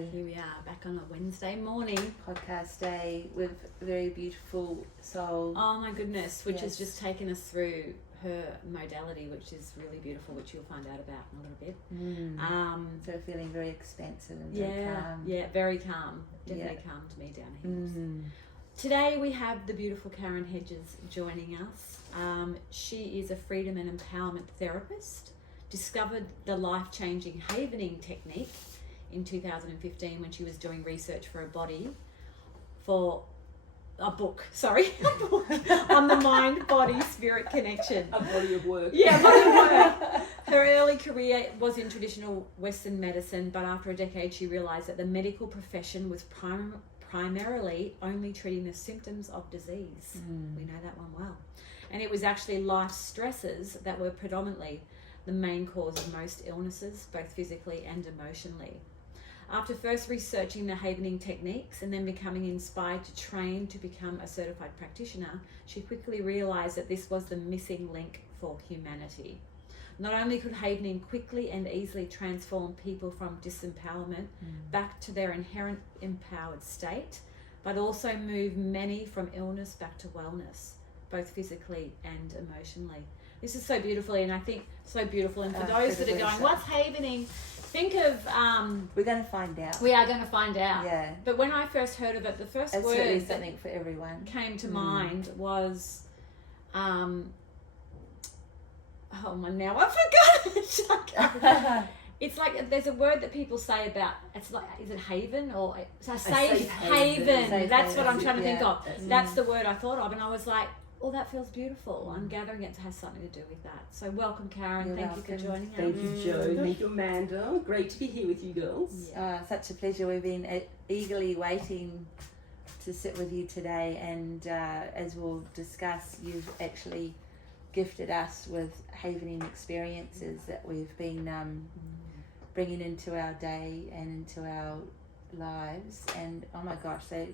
Here we are back on a Wednesday morning Podcast day with a very beautiful soul. Oh my goodness, which has Yes. just taken us through her modality, which is really beautiful, which you'll find out about in a little bit. So feeling very expansive and very calm. Yeah, very calm. Definitely calmed me down here. Today we have the beautiful Karen Hedges joining us. She is a freedom and empowerment therapist, discovered the life-changing havening technique in 2015 when she was doing research for a book on the mind, body, spirit connection. A body of work. Yeah, body of work. Her early career was in traditional Western medicine, but after a decade she realised that the medical profession was primarily only treating the symptoms of disease. We know that one well. And it was actually life stresses that were predominantly the main cause of most illnesses, both physically and emotionally. After first researching the havening techniques and then becoming inspired to train to become a certified practitioner, she quickly realised that this was the missing link for humanity. Not only could havening quickly and easily transform people from disempowerment back to their inherent empowered state, but also move many from illness back to wellness, both physically and emotionally. This is so beautifully, and I think so beautiful. And for those that are going, what's havening? Think of... we're going to find out. We are going to find out. Yeah. But when I first heard of it, the first It's word certainly that something for everyone. came to mind was... now I forgot. It's like there's a word that people say about, it's like, is it haven or it's a safe haven. Safe That's haven. what I'm trying to think of. That's That's the word I thought of, and I was like, oh, that feels beautiful. I'm gathering it has something to do with that. So welcome, Karen. You're Thank you for welcome. joining us. Thank you, Jo. Thank you, Amanda. Great to be here with you girls. Such a pleasure. We've been eagerly waiting to sit with you today, and as we'll discuss, you've actually gifted us with havening experiences that we've been bringing into our day and into our lives, and oh my gosh, the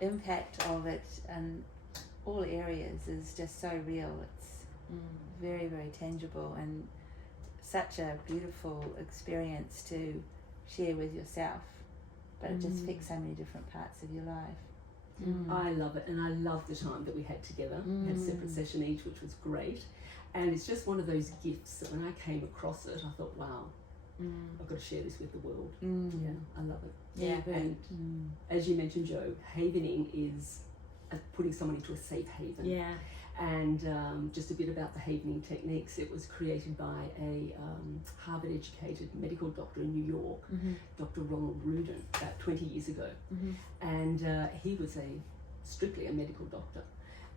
impact of it in all areas is just so real. It's very, very tangible and such a beautiful experience to share with yourself, but it just affects so many different parts of your life. I love it, and I love the time that we had together. We had a separate session each, which was great. And it's just one of those gifts that when I came across it, I thought, wow, I've got to share this with the world. Yeah, I love it. Yeah. And as you mentioned, Jo, havening is putting someone into a safe haven. Yeah. And just a bit about the havening techniques. It was created by a Harvard-educated medical doctor in New York, Dr. Ronald Rudin, about 20 years ago. And he was strictly a medical doctor.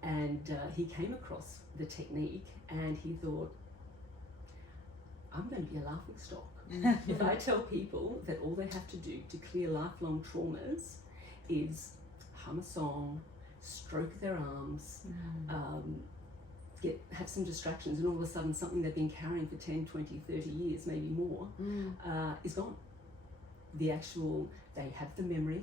And he came across the technique and he thought, I'm going to be a laughing stock. If I tell people that all they have to do to clear lifelong traumas is hum a song, stroke their arms, have some distractions, and all of a sudden something they've been carrying for 10, 20, 30 years, maybe more, is gone. They have the memory,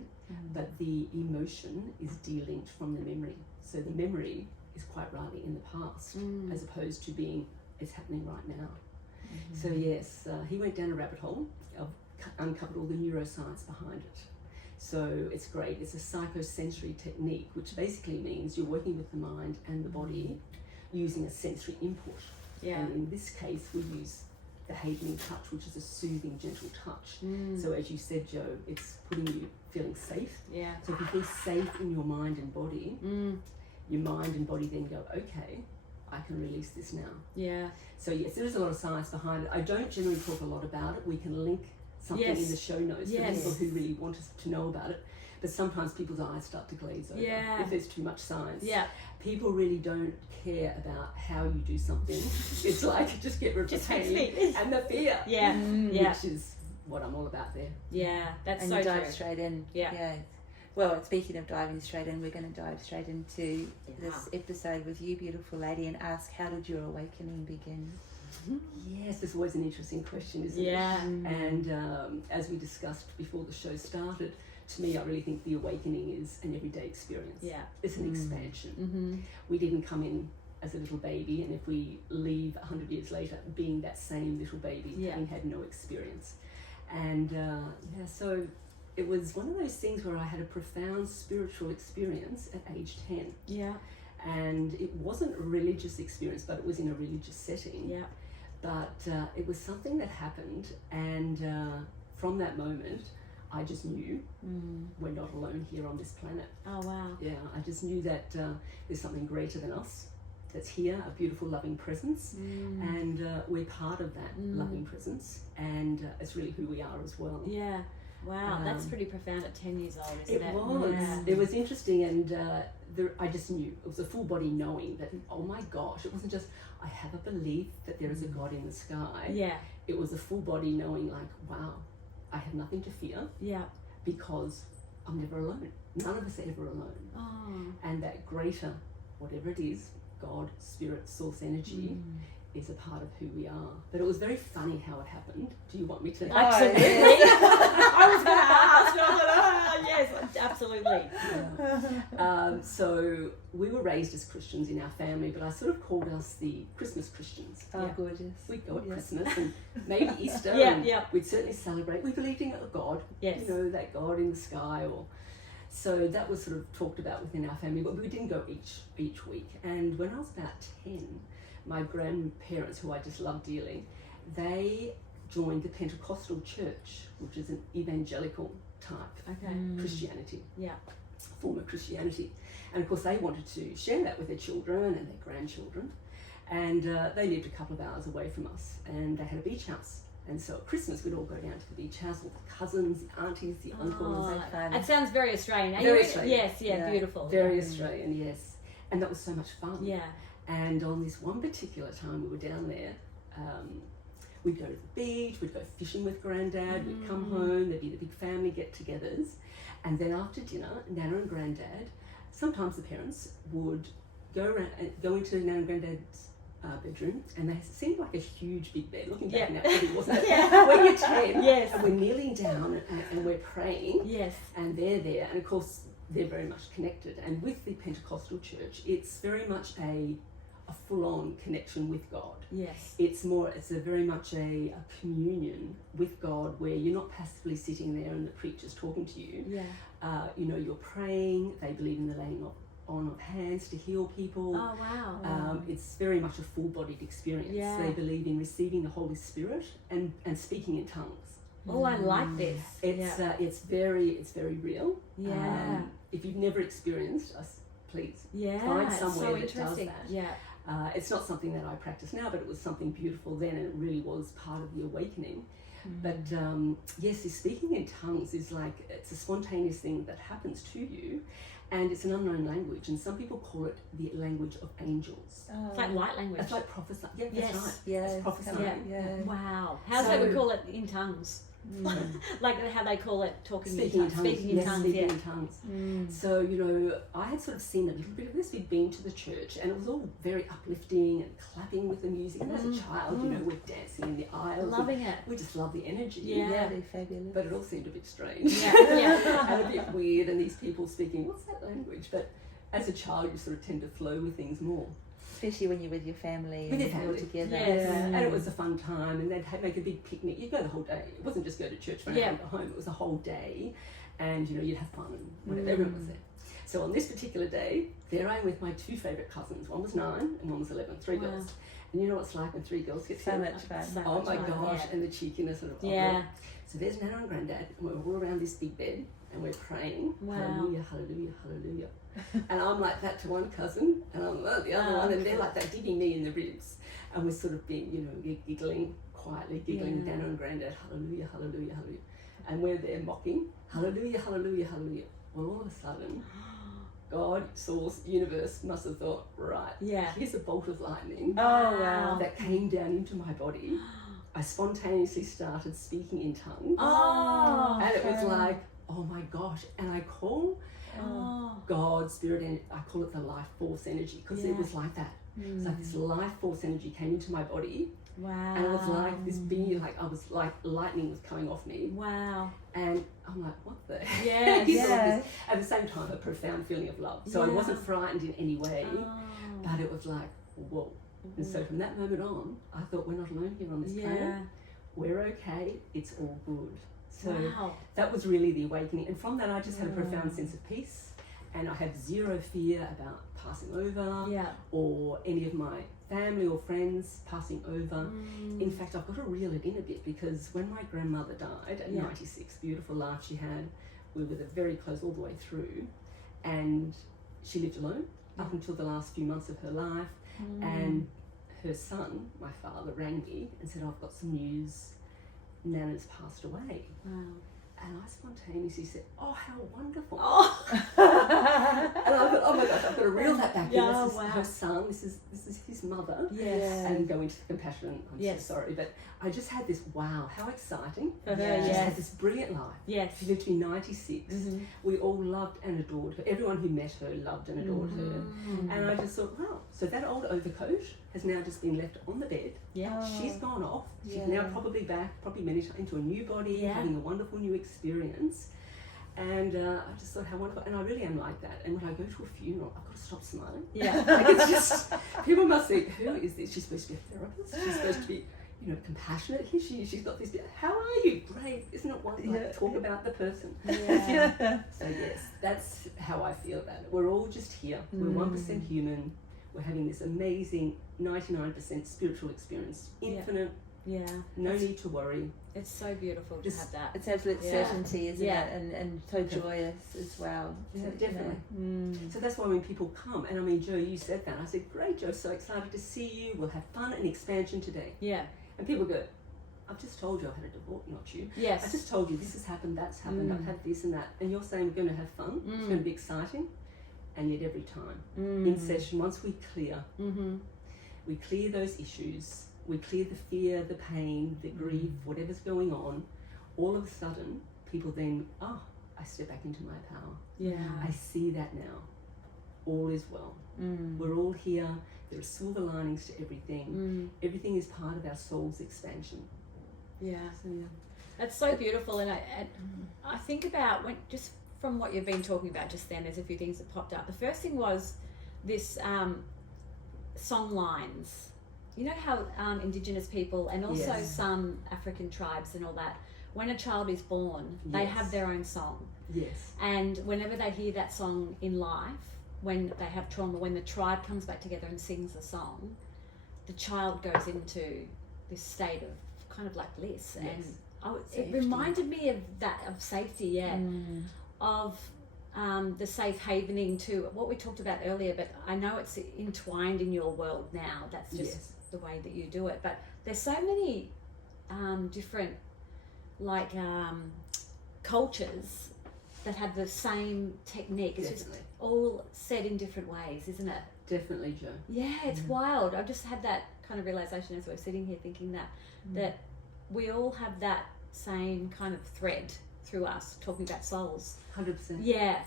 but the emotion is de-linked from the memory. So the memory is quite rightly in the past, as opposed to being, it's happening right now. So yes, he went down a rabbit hole, uncovered all the neuroscience behind it. So it's great. It's a psychosensory technique, which basically means you're working with the mind and the body using a sensory input. Yeah. And in this case, we use the havening touch, which is a soothing, gentle touch. So as you said, Jo, it's putting you feeling safe. Yeah. So if you feel safe in your mind and body, your mind and body then go, okay, I can release this now. Yeah. So yes, there is a lot of science behind it. I don't generally talk a lot about it. We can link something in the show notes for people who really want us to know about it. But sometimes people's eyes start to glaze over if there's too much science. Yeah. People really don't care about how you do something. It's like, just get rid of the pain and the fear. Yeah. Which is what I'm all about there. Yeah, that's And so you dive true. straight in. Yeah. Well, speaking of diving straight in, we're going to dive straight into this episode with you, beautiful lady, and ask, how did your awakening begin? Yes, it's always an interesting question, isn't it? And as we discussed before the show started, to me, I really think the awakening is an everyday experience. Yeah. It's an expansion. We didn't come in as a little baby, and if we leave 100 years later being that same little baby, having had no experience. And so it was one of those things where I had a profound spiritual experience at age 10. Yeah. And it wasn't a religious experience, but it was in a religious setting. Yeah. But it was something that happened, and from that moment, I just knew we're not alone here on this planet. Oh, wow. Yeah, I just knew that there's something greater than us that's here, a beautiful, loving presence, and we're part of that loving presence, and it's really who we are as well. Yeah. Wow, that's pretty profound at 10 years old, isn't it? It was. Yeah. It was interesting, and I just knew. It was a full body knowing that, oh my gosh, it wasn't just, I have a belief that there is a God in the sky. Yeah. It was a full body knowing, like, wow, I have nothing to fear. Yeah. Because I'm never alone. None of us are ever alone. Oh. And that greater, whatever it is, God, spirit, source, energy, is a part of who we are. But it was very funny how it happened. Do you want me to? Absolutely. I was going to ask, but I thought, yes, absolutely. Yeah. So we were raised as Christians in our family, but I sort of called us the Christmas Christians. Oh, gorgeous. We'd go at Christmas and maybe Easter. Yeah, and yeah. We'd certainly celebrate. We believed in a God. Yes. You know, that God in the sky. So that was sort of talked about within our family, but we didn't go each week. And when I was about 10, my grandparents, who I just loved dearly, they joined the Pentecostal church, which is an evangelical type Christianity. Yeah. Form of Christianity. And of course they wanted to share that with their children and their grandchildren. And they lived a couple of hours away from us, and they had a beach house. And so at Christmas we'd all go down to the beach house, all the cousins, the aunties, the uncles. That sounds very Australian. Very Australian. Yes, yeah, beautiful. Very Australian, yes. And that was so much fun. Yeah. And on this one particular time we were down there, we'd go to the beach, we'd go fishing with Granddad, we'd come home, there'd be the big family get-togethers. And then after dinner, Nana and Granddad, sometimes the parents would go into Nana and Granddad's bedroom, and they seemed like a huge big bed. Looking back now, it wasn't it? When you're 10, and we're kneeling down and we're praying, and they're there, and of course they're very much connected. And with the Pentecostal church, it's very much a full-on connection with God. Yes. It's very much a communion with God, where you're not passively sitting there and the preacher's talking to you. Yeah. You're praying. They believe in the laying on of hands to heal people. Oh, wow. It's very much a full-bodied experience. Yeah. They believe in receiving the Holy Spirit and speaking in tongues. Oh, I like this. It's very real. Yeah. If you've never experienced us, please find somewhere that does that. Yeah. It's not something that I practice now, but it was something beautiful then, and it really was part of the awakening. But yes, this speaking in tongues is like, it's a spontaneous thing that happens to you, and it's an unknown language, and some people call it the language of angels. It's like light language. It's like prophecy. Yeah, that's right. Yes. It's prophesying. Yeah. Wow. How's they would call it in tongues? Like how they call it Speaking in tongues. So, I had sort of seen a little bit of this. We'd been to the church, and it was all very uplifting and clapping with the music. And as a child, we're dancing in the aisles. Loving it. We just love the energy. Yeah. They're fabulous. But it all seemed a bit strange. Yeah. And a bit weird, and these people speaking, what's that language? But as a child, you sort of tend to flow with things more. Especially when you're with your family With your and all family. together. Yes. And it was a fun time, and they'd make a big picnic. You'd go the whole day. It wasn't just go to church for an hour and go home. It was a whole day, and you'd have fun and whatever. Everyone was there. So on this particular day, there I am with my two favourite cousins. One was 9 and one was 11. 3 girls. And you know what it's like when 3 girls get So together? much fun. So Oh much my fun, gosh, and the cheekiness of it. Yeah. So there's Nana and Granddad, and we're all around this big bed, and we're praying. Wow. Hallelujah, hallelujah, hallelujah. And I'm like that to one cousin, and I'm like the other one, and they're like that, digging me in the ribs. And we're sort of being, giggling, quietly giggling, Nana and Granddad, hallelujah, hallelujah, hallelujah. And we're there mocking, hallelujah, hallelujah, hallelujah. Well, all of a sudden, God, source, universe must have thought, right, here's a bolt of lightning that came down into my body. I spontaneously started speaking in tongues. And it was like, oh my gosh. And I call God, spirit, and I call it the life force energy, because it was like that. It's like this life force energy came into my body. Wow. And it was like this being, I was like, lightning was coming off me. Wow. And I'm like, what the? Yes. At the same time, a profound feeling of love. So I wasn't frightened in any way, but it was like, whoa. And so from that moment on, I thought, we're not alone here on this planet. we're okay, it's all good. So Wow. that was really the awakening. And from that, I just had a profound sense of peace. And I have zero fear about passing over Yeah. or any of my family or friends passing over. In fact, I've got to reel it in a bit, because when my grandmother died at 96, beautiful life she had, we were very close all the way through, and she lived alone up until the last few months of her life. And her son, my father, rang me and said, I've got some news, Nana's passed away. Wow. And I spontaneously said, oh, how wonderful. Oh. And I thought, oh my gosh, I've got to reel that back in. Yeah, This is wow. her son, this is his mother. Yes. And go into the compassion, I'm Yes. so sorry. But I just had this, wow, how exciting. For her, Yeah. She just yes. had this brilliant life. Yes. She lived to be 96. We all loved and adored her. Everyone who met her loved and adored her. And I just thought, wow, so that old overcoat has now just been left on the bed. Yeah. She's gone off. She's Yeah. now probably back, probably meditating into a new body, Yeah. having a wonderful new experience. And I just thought, how wonderful. And I really am like that. And when I go to a funeral, I've got to stop smiling. Yeah. Like, it's just, people must think, who is this? She's supposed to be a therapist. She's supposed to be, compassionate. Here she's got this bit. How are you? Great. Isn't it wonderful? Yeah. Talk about the person. Yeah. So yes, that's how I feel about it. We're all just here. We're 1% human. We're having this amazing 99% spiritual experience. Infinite. Yeah. No need to worry. It's so beautiful to Just- have that. It's absolute Yeah. certainty, isn't Yeah. it? And so joyous as well. Yeah, So, definitely. So that's why when people come, and I mean, Joe, you said that. I said, great, Joe, so excited to see you. We'll have fun and expansion today. Yeah. And people go, I've just told you I had a divorce, not you. I Yes. just told you this has happened, that's happened, I've had this and that. And you're saying we're going to have fun, it's going to be exciting. And yet every time, in session, once we clear, we clear those issues, we clear the fear, the pain, the grief, whatever's going on, all of a sudden, people then, I step back into my power. Yeah. I see that now. All is well. We're all here. There are silver linings to everything. Everything is part of our soul's expansion. Yeah. So yeah. That's so beautiful, and I think about when, just from what you've been talking about just then, there's a few things that popped up. The first thing was this song lines. You know how Indigenous people and also Yes. some African tribes and all that, when a child is born, they Yes. have their own song. Yes. And whenever they hear that song in life, when they have trauma, when the tribe comes back together and sings the song, the child goes into this state of kind of like bliss. Yes. And it Safety. reminded me of that, of safety, of the safe havening to what we talked about earlier, but I know it's entwined in your world now. That's just Yes. the way that you do it. But there's so many different cultures that have the same technique. It's just Definitely. all said in different ways, isn't it? Definitely, Joe. Yeah, it's wild. I just had that kind of realization as we're sitting here thinking that we all have that same kind of thread through us talking about souls. 100%. Yeah.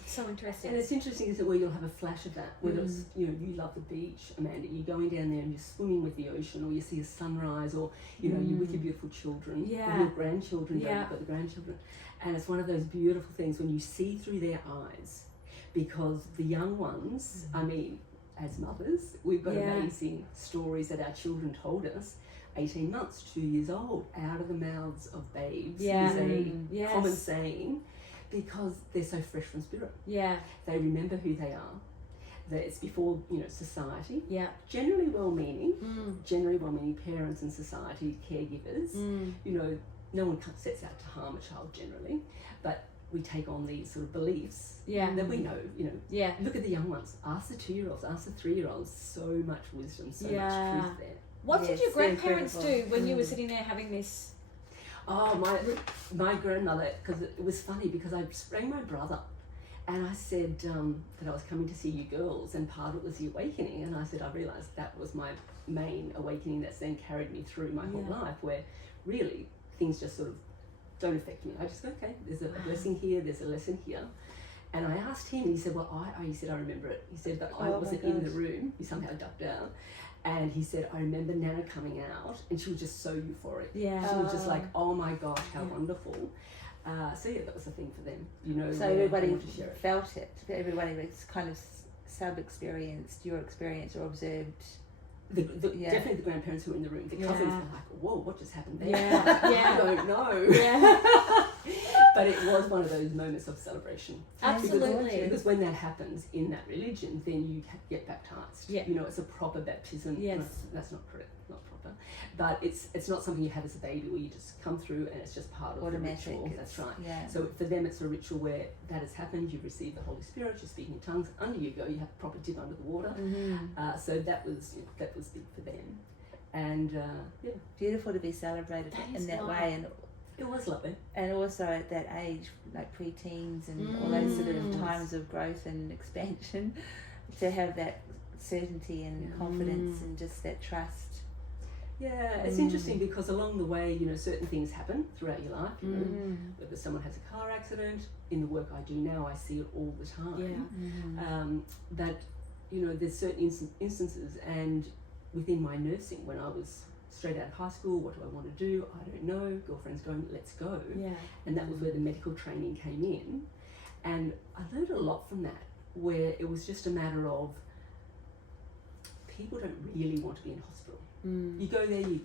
It's so interesting. And it's interesting, isn't it, where you'll have a flash of that. Whether it's, you love the beach, Amanda, you're going down there and you're swimming with the ocean, or you see a sunrise, or, you're with your beautiful children, or Yeah. your grandchildren, Yeah. you've got the grandchildren. And it's one of those beautiful things when you see through their eyes, because the young ones, I mean, as mothers, we've got Yeah. amazing stories that our children told us. 18 months, 2 years old, out of the mouths of babes Yeah. is a Yes. common saying, because they're so fresh from spirit. Yeah. They remember who they are. That it's before, society. Yeah. Generally well-meaning parents and society, caregivers. No one sets out to harm a child generally, but we take on these sort of beliefs Yeah. that we know, Yeah. Look at the young ones. Ask the 2-year-olds, ask the 3-year-olds. So much wisdom, so Yeah. much truth there. What did Yes, your they're grandparents do incredible. when you were sitting there having this? Oh, my grandmother, because it was funny, because I rang my brother and I said that I was coming to see you girls, and part of it was the awakening, and I said I realised that was my main awakening that's then carried me through my whole life, where really things just sort of don't affect me. I just go, okay, there's a blessing here, there's a lesson here. And I asked him, and he said, well, he said, I remember it. He said, but I Oh, wasn't my in the gosh. room. He somehow ducked out. And he said, I remember Nana coming out, and she was just so euphoric. Yeah. She was just like, oh my gosh, how wonderful. So yeah, that was a thing for them. So where everybody they want to share it. felt it. Everybody was kind of sub-experienced your experience or observed Definitely the grandparents who were in the room. The cousins were like, whoa, what just happened there? Yeah. I don't know. Yeah. But it was one of those moments of celebration. Absolutely. Because when that happens in that religion, then you get baptized. Yeah. You know, it's a proper baptism. Yes. That's not correct, not proper. But it's not something you have as a baby where you just come through and it's just part of Automatic. the ritual. That's right. Yeah. So for them, it's a ritual where that has happened. You've received the Holy Spirit. You're speaking in tongues. Under you go. You have a proper dip under the water. Mm-hmm. So that was big for them. And Beautiful to be celebrated in that way, and it was lovely. And also at that age, like pre-teens and all those sort of times of growth and expansion, to have that certainty and confidence and just that trust. Yeah, it's interesting because along the way, you know, certain things happen throughout your life. You know, whether someone has a car accident, in the work I do now, I see it all the time. That, you know, there's certain instances, and within my nursing, when I was straight out of high school, what do I want to do? I don't know. Girlfriend's going, let's go. Yeah. And that was where the medical training came in. And I learned a lot from that, where it was just a matter of people don't really want to be in hospital. You go there, you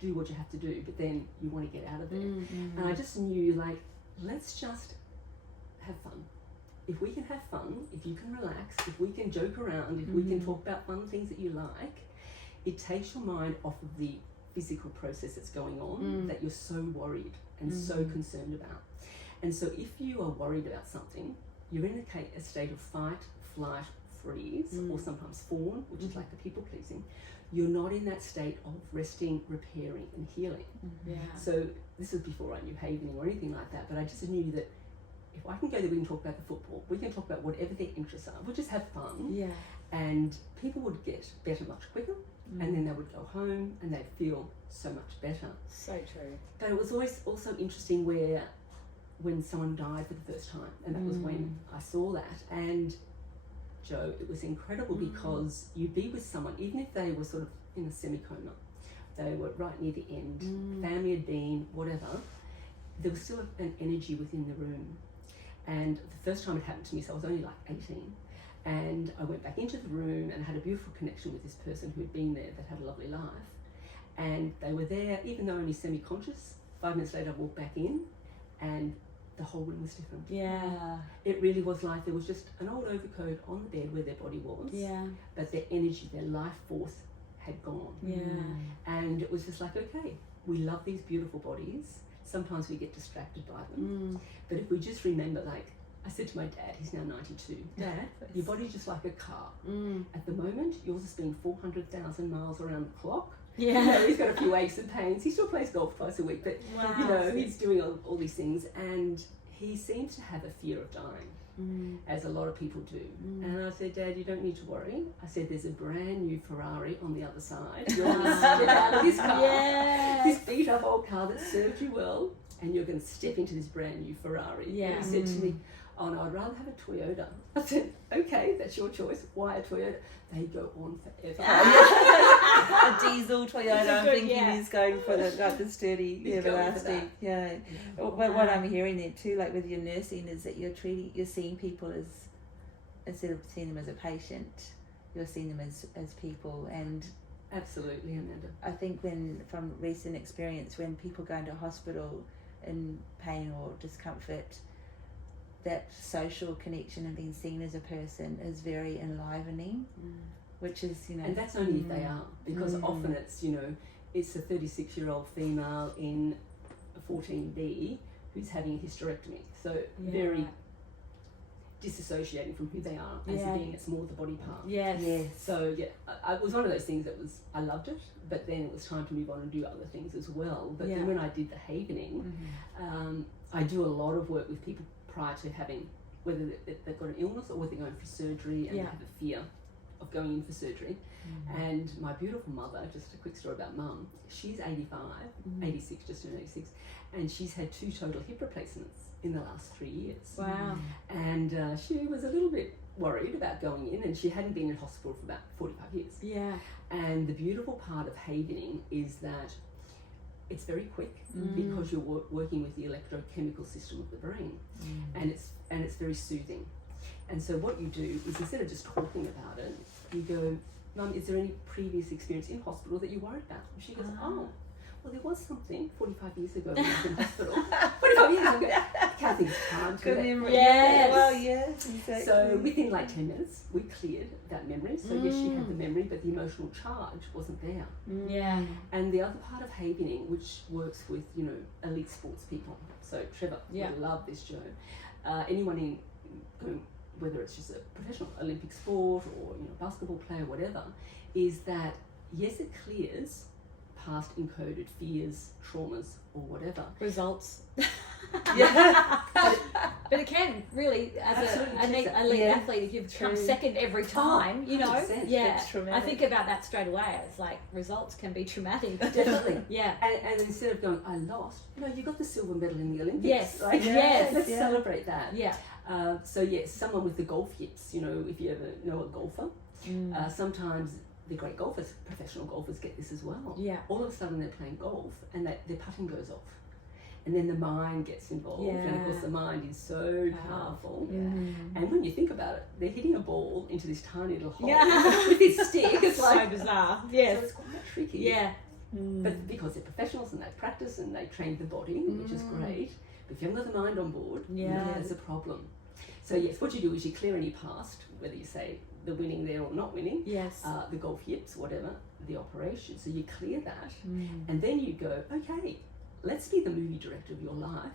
do what you have to do, but then you want to get out of there. And I just knew, like, let's just have fun. If we can have fun, if you can relax, if we can joke around, if we can talk about fun things that you like, it takes your mind off of the physical process that's going on that you're so worried and so concerned about. And so if you are worried about something, you're in a state of fight, flight, freeze, or sometimes fawn, which is like the people pleasing. You're not in that state of resting, repairing, and healing. So this was before I knew havening or anything like that, but I just knew that if I can go there, we can talk about the football, we can talk about whatever their interests are, we'll just have fun, and people would get better much quicker, and then they would go home and they'd feel so much better. So true. But it was always also interesting when someone died for the first time, and that was when I saw that. And Joe, it was incredible because you'd be with someone, even if they were sort of in a semi-coma, they were right near the end, family had been, whatever, there was still an energy within the room. And the first time it happened to me, so I was only like 18, and I went back into the room and had a beautiful connection with this person who had been there that had a lovely life. And they were there, even though only semi-conscious. 5 minutes later, I walked back in, and the whole room was different. Yeah. It really was like there was just an old overcoat on the bed where their body was. Yeah. But their energy, their life force had gone. Yeah. And it was just like, okay, we love these beautiful bodies. Sometimes we get distracted by them. But if we just remember, like, I said to my dad, he's now 92, Dad, your body's just like a car. At the moment, yours has been 400,000 miles around the clock. Yeah. You know, he's got a few aches and pains. He still plays golf twice a week, but you know, he's doing all these things, and he seems to have a fear of dying, as a lot of people do. And I said, Dad, you don't need to worry. I said, there's a brand new Ferrari on the other side. You're going to step out of this car, this beat up old car that served you well, and you're going to step into this brand new Ferrari. Yeah. And he said to me, oh no, I'd rather have a Toyota. I said, okay, that's your choice. Why a Toyota? They go on forever. A diesel Toyota, I'm thinking he's going for the sturdy, everlasting. But what I'm hearing there too, like with your nursing, is that you're seeing people as, instead of seeing them as a patient, you're seeing them as people. And absolutely, Amanda. I think from recent experience, when people go into hospital in pain or discomfort, that social connection and being seen as a person is very enlivening, which is, you know... And that's only if they are, because often it's, you know, it's a 36-year-old female in a 14B who's having a hysterectomy. So very disassociating from who they are as being, it's more the body part. Yes. So, it was one of those things that was, I loved it, but then it was time to move on and do other things as well. But then when I did the havening, I do a lot of work with people prior to having, whether they've got an illness or whether they're going for surgery and they have a fear of going in for surgery. And my beautiful mother, just a quick story about Mum, she's 85, 86, just turned 86, and she's had 2 total hip replacements in the last 3 years. Wow. And she was a little bit worried about going in, and she hadn't been in hospital for about 45 years. Yeah. And the beautiful part of havening is that it's very quick because you're working with the electrochemical system of the brain, and it's very soothing. And so what you do is, instead of just talking about it, you go, Mum, is there any previous experience in hospital that you worried about? And she goes, oh, well, there was something 45 years ago when I was in hospital. 45 years ago. I can't think it's time to Good that. memory. Yes. Well, yes, exactly. So within like 10 minutes, we cleared that memory. So yes, she had the memory, but the emotional charge wasn't there. Yeah. And the other part of havening, which works with, you know, elite sports people. So Trevor would love this, Joe. Anyone in whether it's just a professional Olympic sport or, you know, basketball player, whatever, is that yes, it clears past encoded fears, traumas, or whatever. Results. Yeah. But it can really, as Absolutely. an elite athlete, if you've come second every time, you know, 100%. yeah. That's I think about that straight away. It's like results can be traumatic. Definitely. Yeah. And instead of going, I lost, you know, you got the silver medal in the Olympics. Yes. Like, Yes. let's Yeah. celebrate that. Yeah. So yes, someone with the golf yips, you know, if you ever know a golfer, sometimes the great golfers, professional golfers, get this as well. Yeah. All of a sudden they're playing golf and their putting goes off. And then the mind gets involved. Yeah. And of course the mind is so powerful. Yeah. And when you think about it, they're hitting a ball into this tiny little hole Yeah. with this stick. It's So like, bizarre. so Yes. it's quite tricky. Yeah. But because they're professionals and they practice and they train the body, which is great. But if you haven't got the mind on board, Yeah. there's a problem. So yes, what you do is you clear any past, whether you say the winning there or not winning, Yes. the golf yips, whatever, the operation. So you clear that, and then you go, okay, let's be the movie director of your life.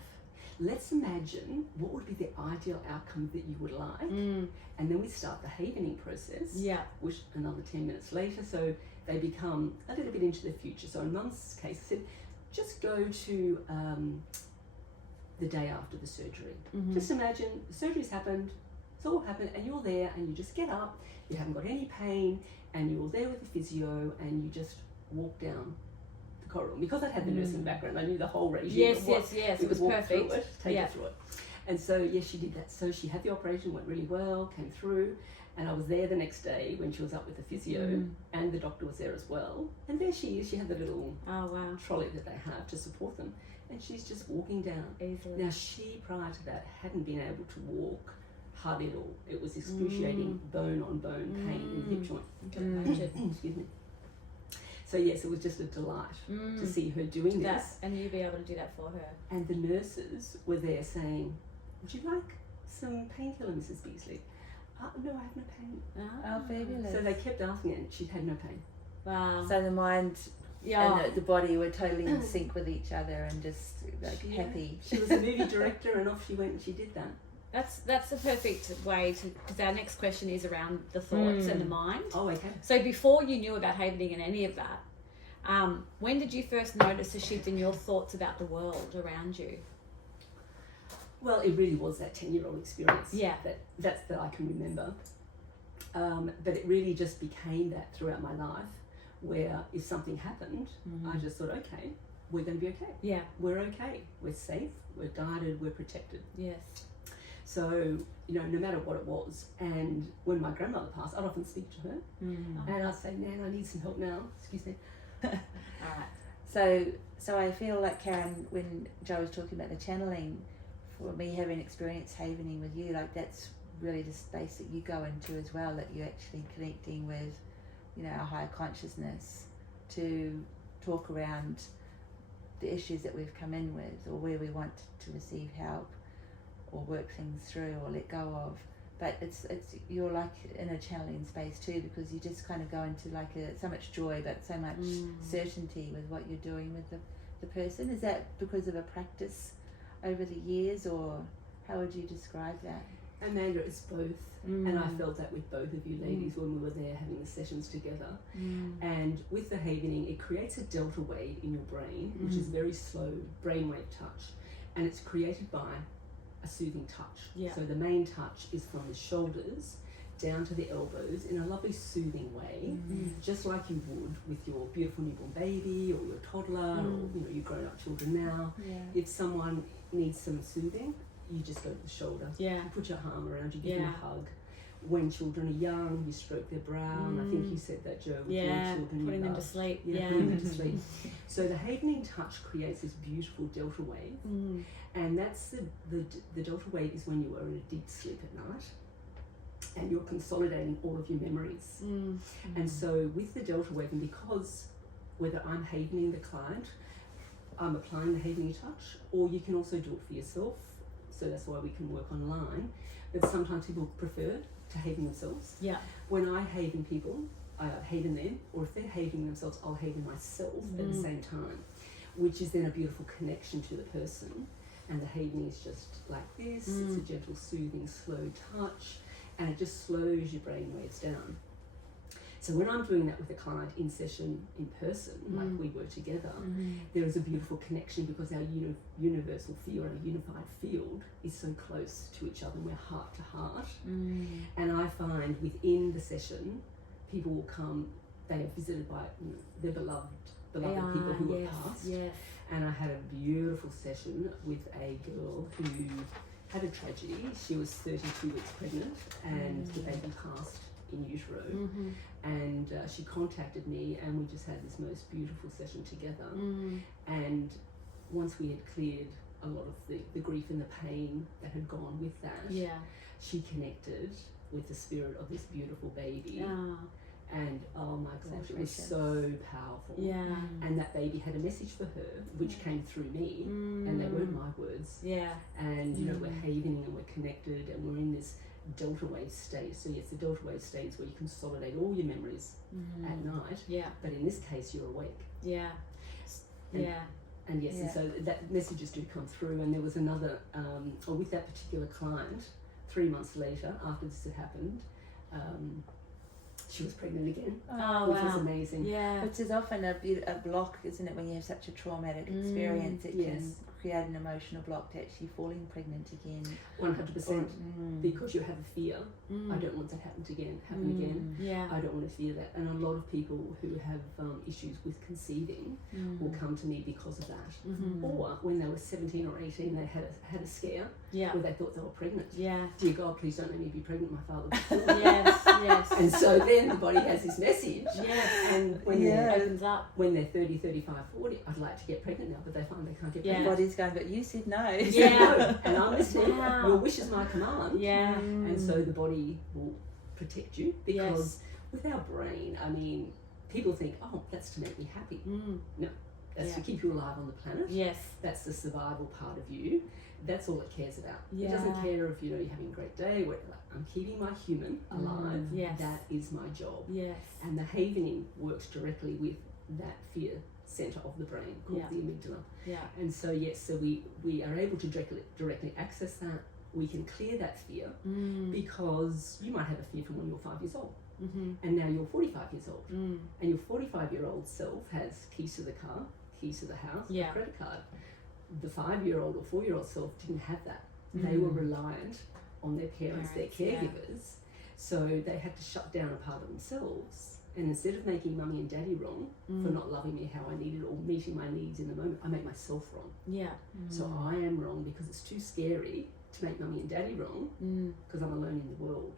Let's imagine what would be the ideal outcome that you would like, and then we start the havening process, Yeah. which another 10 minutes later, so they become a little bit into the future. So in Mum's case, I said, just go to the day after the surgery. Just imagine the surgery's happened, it's all happened, and you're there, and you just get up, you haven't got any pain, and you're there with the physio, and you just walk down the corridor. Because I had the nursing background, I knew the whole regime. Yes, of what yes, yes. we It was would walk perfect. through it, take Yeah. it through it. And so, yes, she did that. So she had the operation, went really well, came through, and I was there the next day when she was up with the physio, and the doctor was there as well. And there she is. She had the little Oh, wow. trolley that they have to support them, and she's just walking down. Easily. Now, she, prior to that, hadn't been able to walk hardly at all. It was excruciating bone-on-bone pain in the hip joint. I can imagine. Excuse me. So, yes, it was just a delight to see her doing That, this. and you be able to do that for her. And the nurses were there saying, would you like some painkiller, Mrs. Beasley? No, I have no pain. Oh, fabulous. So they kept asking, and she had no pain. Wow. So the mind Yeah. and the body were totally in sync with each other and just like She- happy. She was a movie director, and off she went and she did that. That's a perfect way to, because our next question is around the thoughts and the mind. Oh, okay. So before you knew about havening and any of that, when did you first notice a shift in your thoughts about the world around you? Well, it really was that 10-year-old experience. Yeah. That I can remember. But it really just became that throughout my life, where if something happened, I just thought, okay, we're going to be okay. Yeah. We're okay. We're safe. We're guided. We're protected. Yes. So, you know, no matter what it was. And when my grandmother passed, I'd often speak to her, and I'd say, Nan, I need some help now. Excuse me. All right. So I feel like, Karen, when Joe was talking about the channeling, for me having experienced havening with you, like that's really the space that you go into as well, that you're actually connecting with, you know, our higher consciousness to talk around the issues that we've come in with, or where we want to receive help or work things through or let go of. But it's you're like in a channeling space too, because you just kind of go into like so much joy but so much certainty with what you're doing with the person. Is that because of a practice over the years, or how would you describe that? Amanda, it's both. And I felt that with both of you ladies when we were there having the sessions together. And with the havening, it creates a delta wave in your brain, which is very slow brainwave touch. And it's created by a soothing touch. Yeah. So the main touch is from the shoulders down to the elbows in a lovely soothing way, just like you would with your beautiful newborn baby or your toddler or, you know, your grown-up children now. Yeah. If someone needs some soothing, you just go to the shoulder. Yeah. You put your arm around, you give them a hug. When children are young, you stroke their brow, and I think you said that, Joe, with your children. Putting you them to love. sleep. Yeah, putting them to sleep. So the havening touch creates this beautiful delta wave, and that's the delta wave is when you are in a deep sleep at night, and you're consolidating all of your memories. And so with the delta wave, and because whether I'm havening the client, I'm applying the havening touch, or you can also do it for yourself. So that's why we can work online. But sometimes people prefer to haven themselves. Yeah. When I haven people, I haven them, or if they're havening themselves, I'll haven myself at the same time, which is then a beautiful connection to the person. And the havening is just like this. It's a gentle, soothing, slow touch, and it just slows your brain waves down. So when I'm doing that with a client in session, in person, like we were together, there is a beautiful connection because our universal field, our unified field, is so close to each other. We're heart to heart. And I find within the session, people will come, they are visited by their beloved people who are passed. Yes. And I had a beautiful session with a girl who had a tragedy. She was 32 weeks pregnant and the baby passed in utero. And she contacted me and we just had this most beautiful session together. And once we had cleared a lot of the grief and the pain that had gone with that, she connected with the spirit of this beautiful baby. And oh my gosh, it was so powerful. And that baby had a message for her, which came through me, and they weren't my words. And you know, we're havening and we're connected, and we're in this delta wave state. So yes, the delta wave state is where you consolidate all your memories at night. But in this case, you're awake. And yes, and so that messages do come through. And there was another, or with that particular client, 3 months later, after this had happened, she was pregnant again, which was amazing. Which is often a block, isn't it, when you have such a traumatic experience? It can create an emotional block to actually falling pregnant again. 100%, because you have a fear. I don't want that happen again. I don't want to fear that. And a lot of people who have issues with conceiving will come to me because of that. Or when they were 17 or 18, they had a scare where they thought they were pregnant. Dear God, please don't let me be pregnant. My father was killed. And so then the body has this message. And when opens up. When they're 30, 35, 40, I'd like to get pregnant now, but they find they can't get pregnant. Body's going, but you said no. And I'm listening. Your wish is my command. And so the body will protect you because with our brain, I mean, people think, oh, that's to make me happy. No, that's to keep you alive on the planet. That's the survival part of you. That's all it cares about. It doesn't care if you're having a great day. I'm keeping my human alive. That is my job. And the havening works directly with that fear center of the brain called the amygdala. And so so we are able to directly access that. We can clear that fear because you might have a fear from when you're 5 years old. And now you're 45 years old. And your 45-year-old self has keys to the car, keys to the house, a credit card. The 5-year-old or 4-year-old self didn't have that. They were reliant on their parents, their caregivers. So they had to shut down a part of themselves. And instead of making mummy and daddy wrong for not loving me how I needed or meeting my needs in the moment, I make myself wrong. So I am wrong because it's too scary to make mummy and daddy wrong because I'm alone in the world.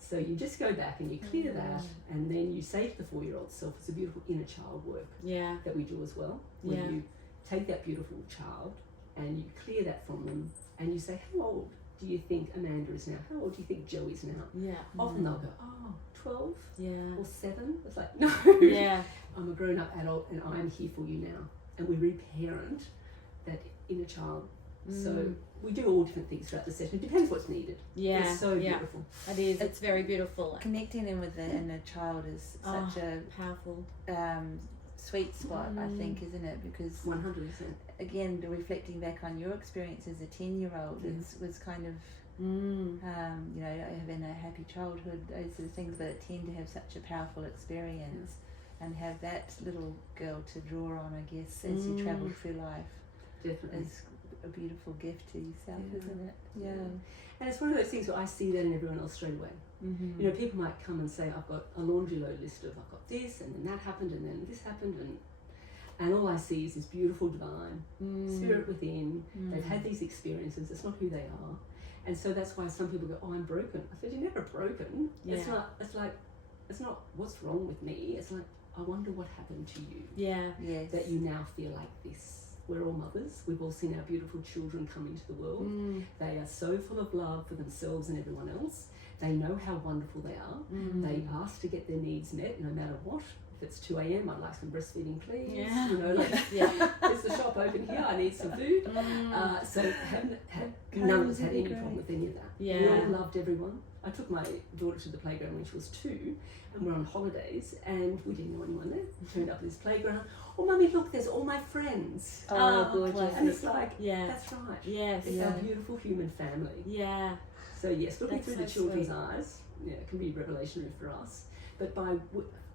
So you just go back and you clear that, and then you say to the 4-year-old self, it's a beautiful inner child work that we do as well, where you take that beautiful child and you clear that from them, and you say, how old do you think Amanda is now? How old do you think Joe is now? Often they'll go, 12 or 7. It's like, no, I'm a grown-up adult and I'm here for you now. And we reparent that inner child. So we do all different things throughout the session. It depends what's needed. It's so beautiful. It is. It's very beautiful. Connecting in with the inner child is such a powerful sweet spot, I think, isn't it? Because 100%. Again, reflecting back on your experience as a 10-year-old was kind of having a happy childhood. Those are the things that tend to have such a powerful experience, and have that little girl to draw on, I guess, as you travel through life. Definitely. Is a beautiful gift to yourself, isn't it? And it's one of those things where I see that in everyone else straight away. People might come and say, I've got a laundry load list of, I've got this, and then that happened, and then this happened, and all I see is this beautiful divine spirit within. They've had these experiences. It's not who they are. And so that's why some people go, oh, I'm broken. I said, you're never broken. It's not what's wrong with me. It's like, I wonder what happened to you. That you now feel like this. we're all mothers. We've all seen our beautiful children come into the world. They are so full of love for themselves and everyone else. They know how wonderful they are. They ask to get their needs met no matter what. If it's 2 a.m, I'd like some breastfeeding, please. Yeah. You know, like, there's the shop open here, I need some food. So none of us had any problem with any of that. Yeah. We all loved everyone. I took my daughter to the playground when she was 2, and we're on holidays, and we didn't know anyone there. We turned up at this playground. Oh, Mummy, look, there's all my friends. Oh, gorgeous. And it's like, Yeah. that's right. Yes. It's our beautiful human family. Yeah. So yes, looking That's through the so children's sweet. eyes, can be revelationary for us. But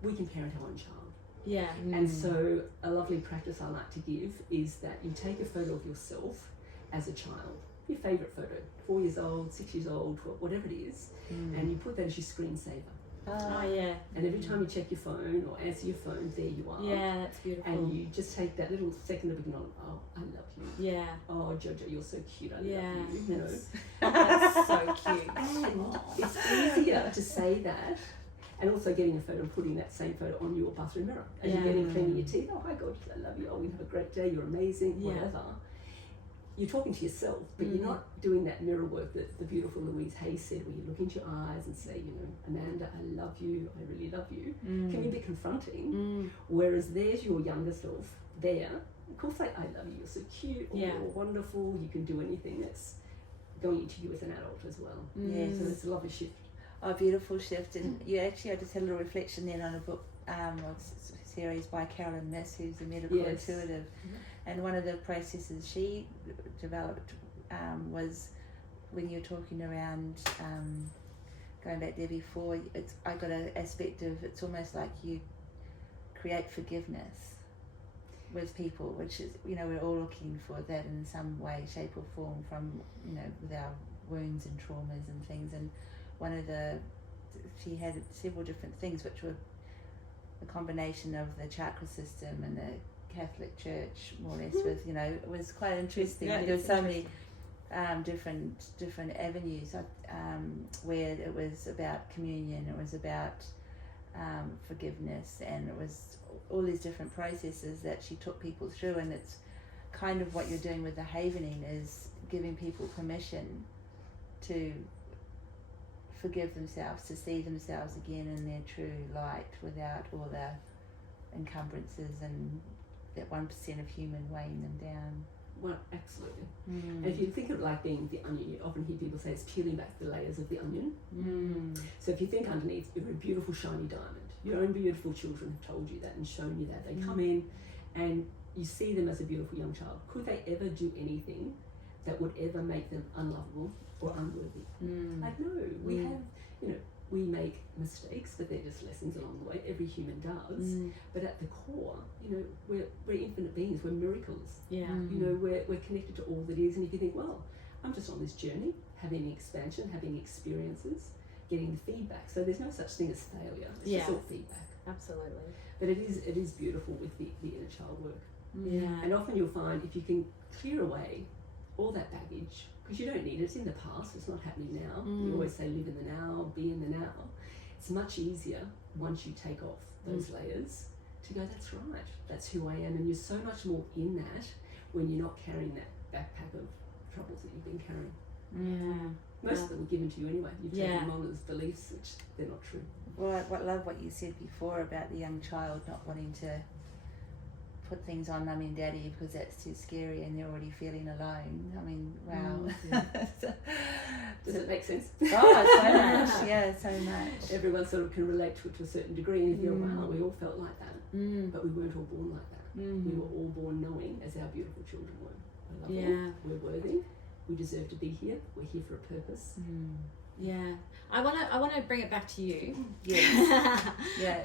we can parent our own child. Yeah. And so a lovely practice I like to give is that you take a photo of yourself as a child, your favourite photo, 4 years old, 6 years old, whatever it is, and you put that as your screensaver. Oh, yeah. And every time you check your phone or answer your phone, there you are. Yeah, that's beautiful. And you just take that little second of acknowledgement. Oh, I love you. Yeah. Oh, Jojo, you're so cute. I love you. You know. That's so cute. And it's easier to say that, and also getting a photo and putting that same photo on your bathroom mirror as you're getting cleaning your teeth. Oh, hi, gorgeous, I love you. Oh, we have a great day. You're amazing. Yeah. Whatever. You're talking to yourself, but you're not doing that mirror work that the beautiful Louise Hay said, where you look into your eyes and say, Amanda, I love you. I really love you. Can be a bit confronting. Whereas there's your younger self there. Of course, I love you. You're so cute. Or you're wonderful. You can do anything. That's going into you as an adult as well. Yes. So it's a lovely shift. Oh, beautiful shift. And I just had a little reflection then on a book series by Karen Hedges, who's a medical intuitive. And one of the processes she developed was when you're talking around, going back there before, I got an aspect of, it's almost like you create forgiveness with people, which is, we're all looking for that in some way, shape or form from, with our wounds and traumas and things. And she had several different things, which were a combination of the chakra system and the Catholic Church, more or less, with, it was quite interesting. Yeah, There were so many different avenues where it was about communion, it was about forgiveness, and it was all these different processes that she took people through. And it's kind of what you're doing with the havening, is giving people permission to forgive themselves, to see themselves again in their true light without all the encumbrances and that 1% of human weighing them down. Well, absolutely. And if you think of it like being the onion, you often hear people say it's peeling back the layers of the onion. So if you think underneath, you're a beautiful shiny diamond. Your own beautiful children have told you that and shown you that. They come in and you see them as a beautiful young child. Could they ever do anything that would ever make them unlovable or unworthy? Like, no, we have, we make mistakes, but they're just lessons along the way. Every human does. But at the core, we're infinite beings. We're miracles. Yeah. We're connected to all that is. And if you think, well, I'm just on this journey, having expansion, having experiences, getting the feedback. So there's no such thing as failure. It's just all feedback. Absolutely. But it is beautiful with the inner child work. Yeah. And often you'll find if you can clear away all that baggage, because you don't need it, it's in the past, it's not happening now. You always say live in the now, be in the now. It's much easier once you take off those layers to go, that's right, that's who I am. And you're so much more in that when you're not carrying that backpack of troubles that you've been carrying. Yeah. Most of them were given to you anyway. You've taken them on as beliefs, which they're not true. Well, I love what you said before about the young child not wanting to put things on mummy and daddy because that's too scary and they're already feeling alone. I mean, wow. Does it make sense? Oh, so much. Yeah, so much. Everyone sort of can relate to a certain degree and you feel, wow, we all felt like that. But we weren't all born like that. We were all born knowing, as our beautiful children were, we're lovable, we're worthy, we deserve to be here, we're here for a purpose. Yeah, I want to bring it back to you. Yes. Yeah.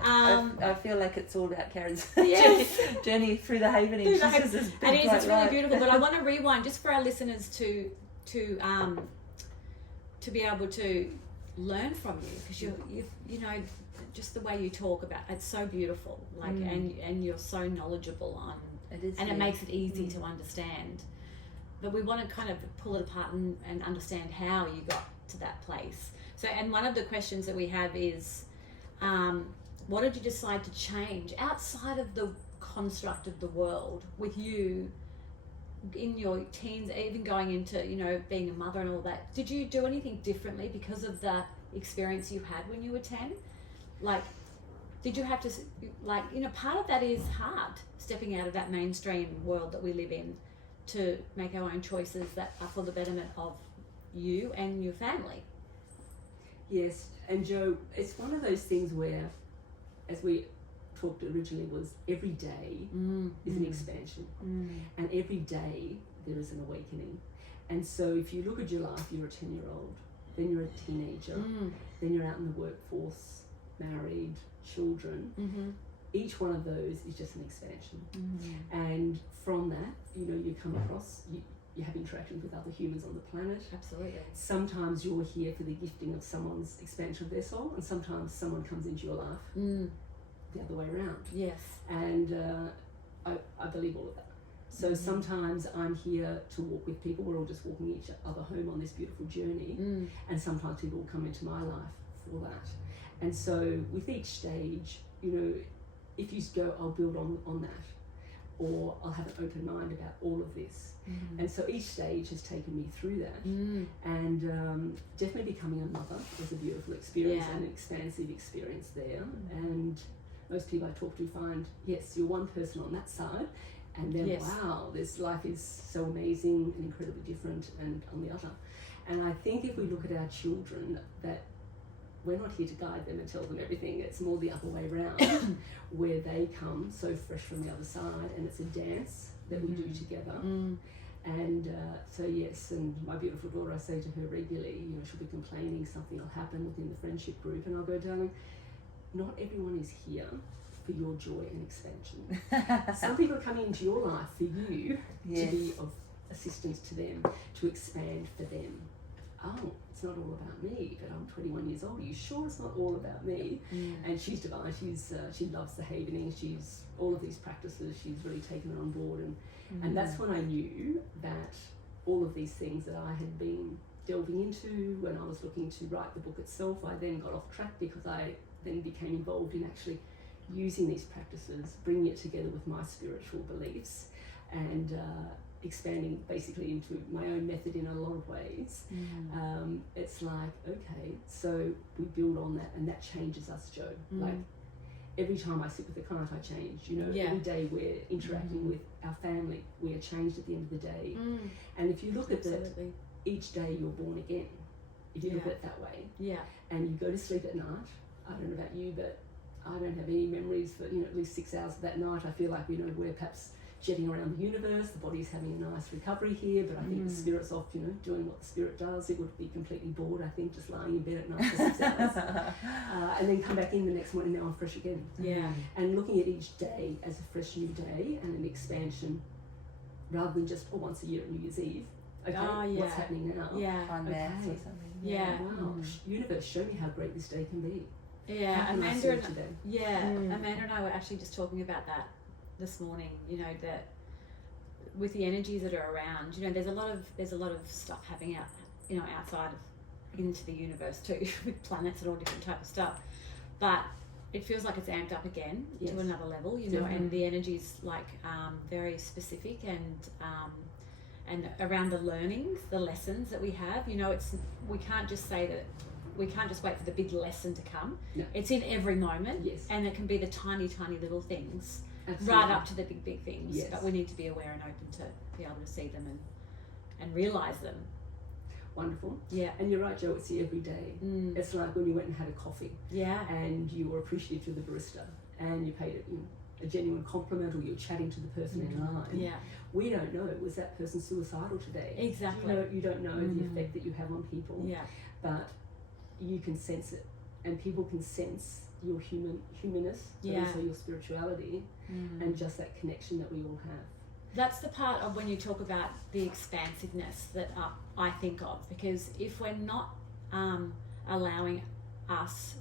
I feel like it's all about Karen's journey through the havening. It's really beautiful. But I want to rewind just for our listeners to be able to learn from you, because you know just the way you talk about it's so beautiful. Like and you're so knowledgeable on it is, and it makes it easy to understand. But we want to kind of pull it apart and understand how you got to that place. So, and one of the questions that we have is, what did you decide to change outside of the construct of the world with you in your teens, even going into, you know, being a mother and all that, did you do anything differently because of the experience you had when you were 10? Like, did you have to, like, you know, part of that is hard, stepping out of that mainstream world that we live in to make our own choices that are for the betterment of you and your family. Yes, and Jo, it's one of those things where, as we talked originally, was every day is an expansion, and every day there is an awakening. And so if you look at your life, you're a 10-year-old, then you're a teenager, then you're out in the workforce, married, children. Each one of those is just an expansion. And from that, you know, you come across, you have interactions with other humans on the planet. Absolutely. Sometimes you're here for the gifting of someone's expansion of their soul, and sometimes someone comes into your life the other way around. Yes. And I believe all of that. So sometimes I'm here to walk with people. We're all just walking each other home on this beautiful journey. And sometimes people will come into my life for that. And so with each stage, you know, if you go, I'll build on that, or I'll have an open mind about all of this. And so each stage has taken me through that. And definitely becoming a mother was a beautiful experience and an expansive experience there. And most people I talk to find, yes, you're one person on that side, and then wow, this life is so amazing and incredibly different and on the other. And I think if we look at our children, that we're not here to guide them and tell them everything. It's more the other way around, where they come so fresh from the other side, and it's a dance that we do together. And so yes, and my beautiful daughter, I say to her regularly, you know, she'll be complaining, something will happen within the friendship group, and I'll go, darling, not everyone is here for your joy and expansion. Some people are coming into your life for you to be of assistance to them, to expand for them. Oh, it's not all about me, but I'm 21 years old. Are you sure it's not all about me? And she's divine. She loves the havening. She's all of these practices. She's really taken it on board, and that's when I knew that all of these things that I had been delving into when I was looking to write the book itself, I then got off track because I then became involved in actually using these practices, bringing it together with my spiritual beliefs, and expanding basically into my own method in a lot of ways. It's like, okay, so we build on that, and that changes us, Jo. Like every time I sit with a client, I change. You know, every day we're interacting with our family, we are changed at the end of the day. And if you look at that, each day you're born again. If you look at it that way, and you go to sleep at night. I don't know about you, but I don't have any memories for, you know, at least 6 hours of that night. I feel like, you know, we're perhaps jetting around the universe, the body's having a nice recovery here, but I think the spirit's off, you know, doing what the spirit does. It would be completely bored, I think, just lying in bed at night for 6 hours. And then come back in the next morning, now I'm fresh again. And looking at each day as a fresh new day and an expansion, rather than just once a year at New Year's Eve. Okay, what's happening now? On that or something. Wow, universe, show me how great this day can be. Amanda and I were actually just talking about that this morning. You know, that with the energies that are around, you know, there's a lot of stuff happening out, you know, outside of into the universe too, with planets and all different types of stuff. But it feels like it's amped up again to another level, you know, and the energy's like very specific and around the learnings, the lessons that we have. You know, we can't just say that. We can't just wait for the big lesson to come. No. It's in every moment, and it can be the tiny, tiny little things, right up to the big, big things. But we need to be aware and open to be able to see them and realise them. Wonderful. And you're right, Jo, it's the everyday. It's like when you went and had a coffee. And you were appreciative to the barista, and you paid it a genuine compliment, or you're chatting to the person in line. We don't know, was that person suicidal today? Exactly. You don't know the effect that you have on people. But you can sense it, and people can sense your humanness, but also your spirituality, and just that connection that we all have. That's the part of when you talk about the expansiveness that I think of, because if we're not allowing us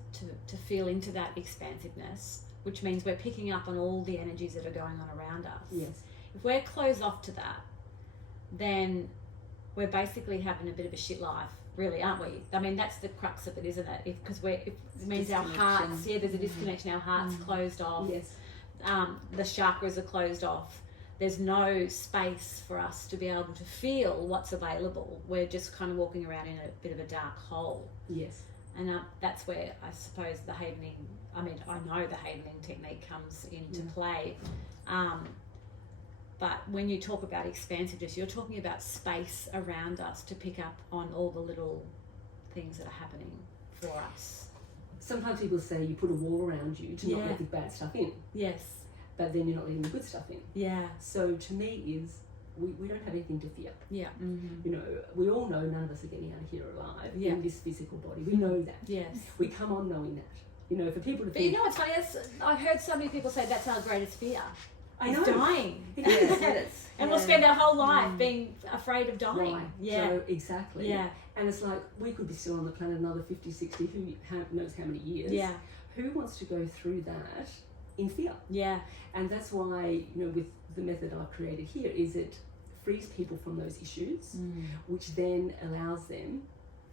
to feel into that expansiveness, which means we're picking up on all the energies that are going on around us. If we're closed off to that, then we're basically having a bit of a shit life. Really, aren't we? I mean, that's the crux of it, isn't it? Because it means our hearts, there's a disconnection. Our heart's closed off. The chakras are closed off. there's no space for us to be able to feel what's available. We're just kind of walking around in a bit of a dark hole. Yes. And that's where I suppose the havening, I know the havening technique comes into play. But when you talk about expansiveness, you're talking about space around us to pick up on all the little things that are happening for us. Sometimes people say you put a wall around you to not let the bad stuff in. Yes. But then you're not letting the good stuff in. Yeah. So to me we don't have anything to fear. Yeah. Mm-hmm. You know, we all know none of us are getting out of here alive in this physical body. We know that. Yes. We come on knowing that. You know, for people to But you know what's funny? I've heard so many people say that's our greatest fear. I know. Dying. Yes, and we'll spend our whole life being afraid of dying. Right. Yeah. So, exactly. Yeah. And it's like, we could be still on the planet another 50, 60, who knows how many years. Yeah. Who wants to go through that in fear? Yeah. And that's why, you know, with the method I've created here, is it frees people from those issues, which then allows them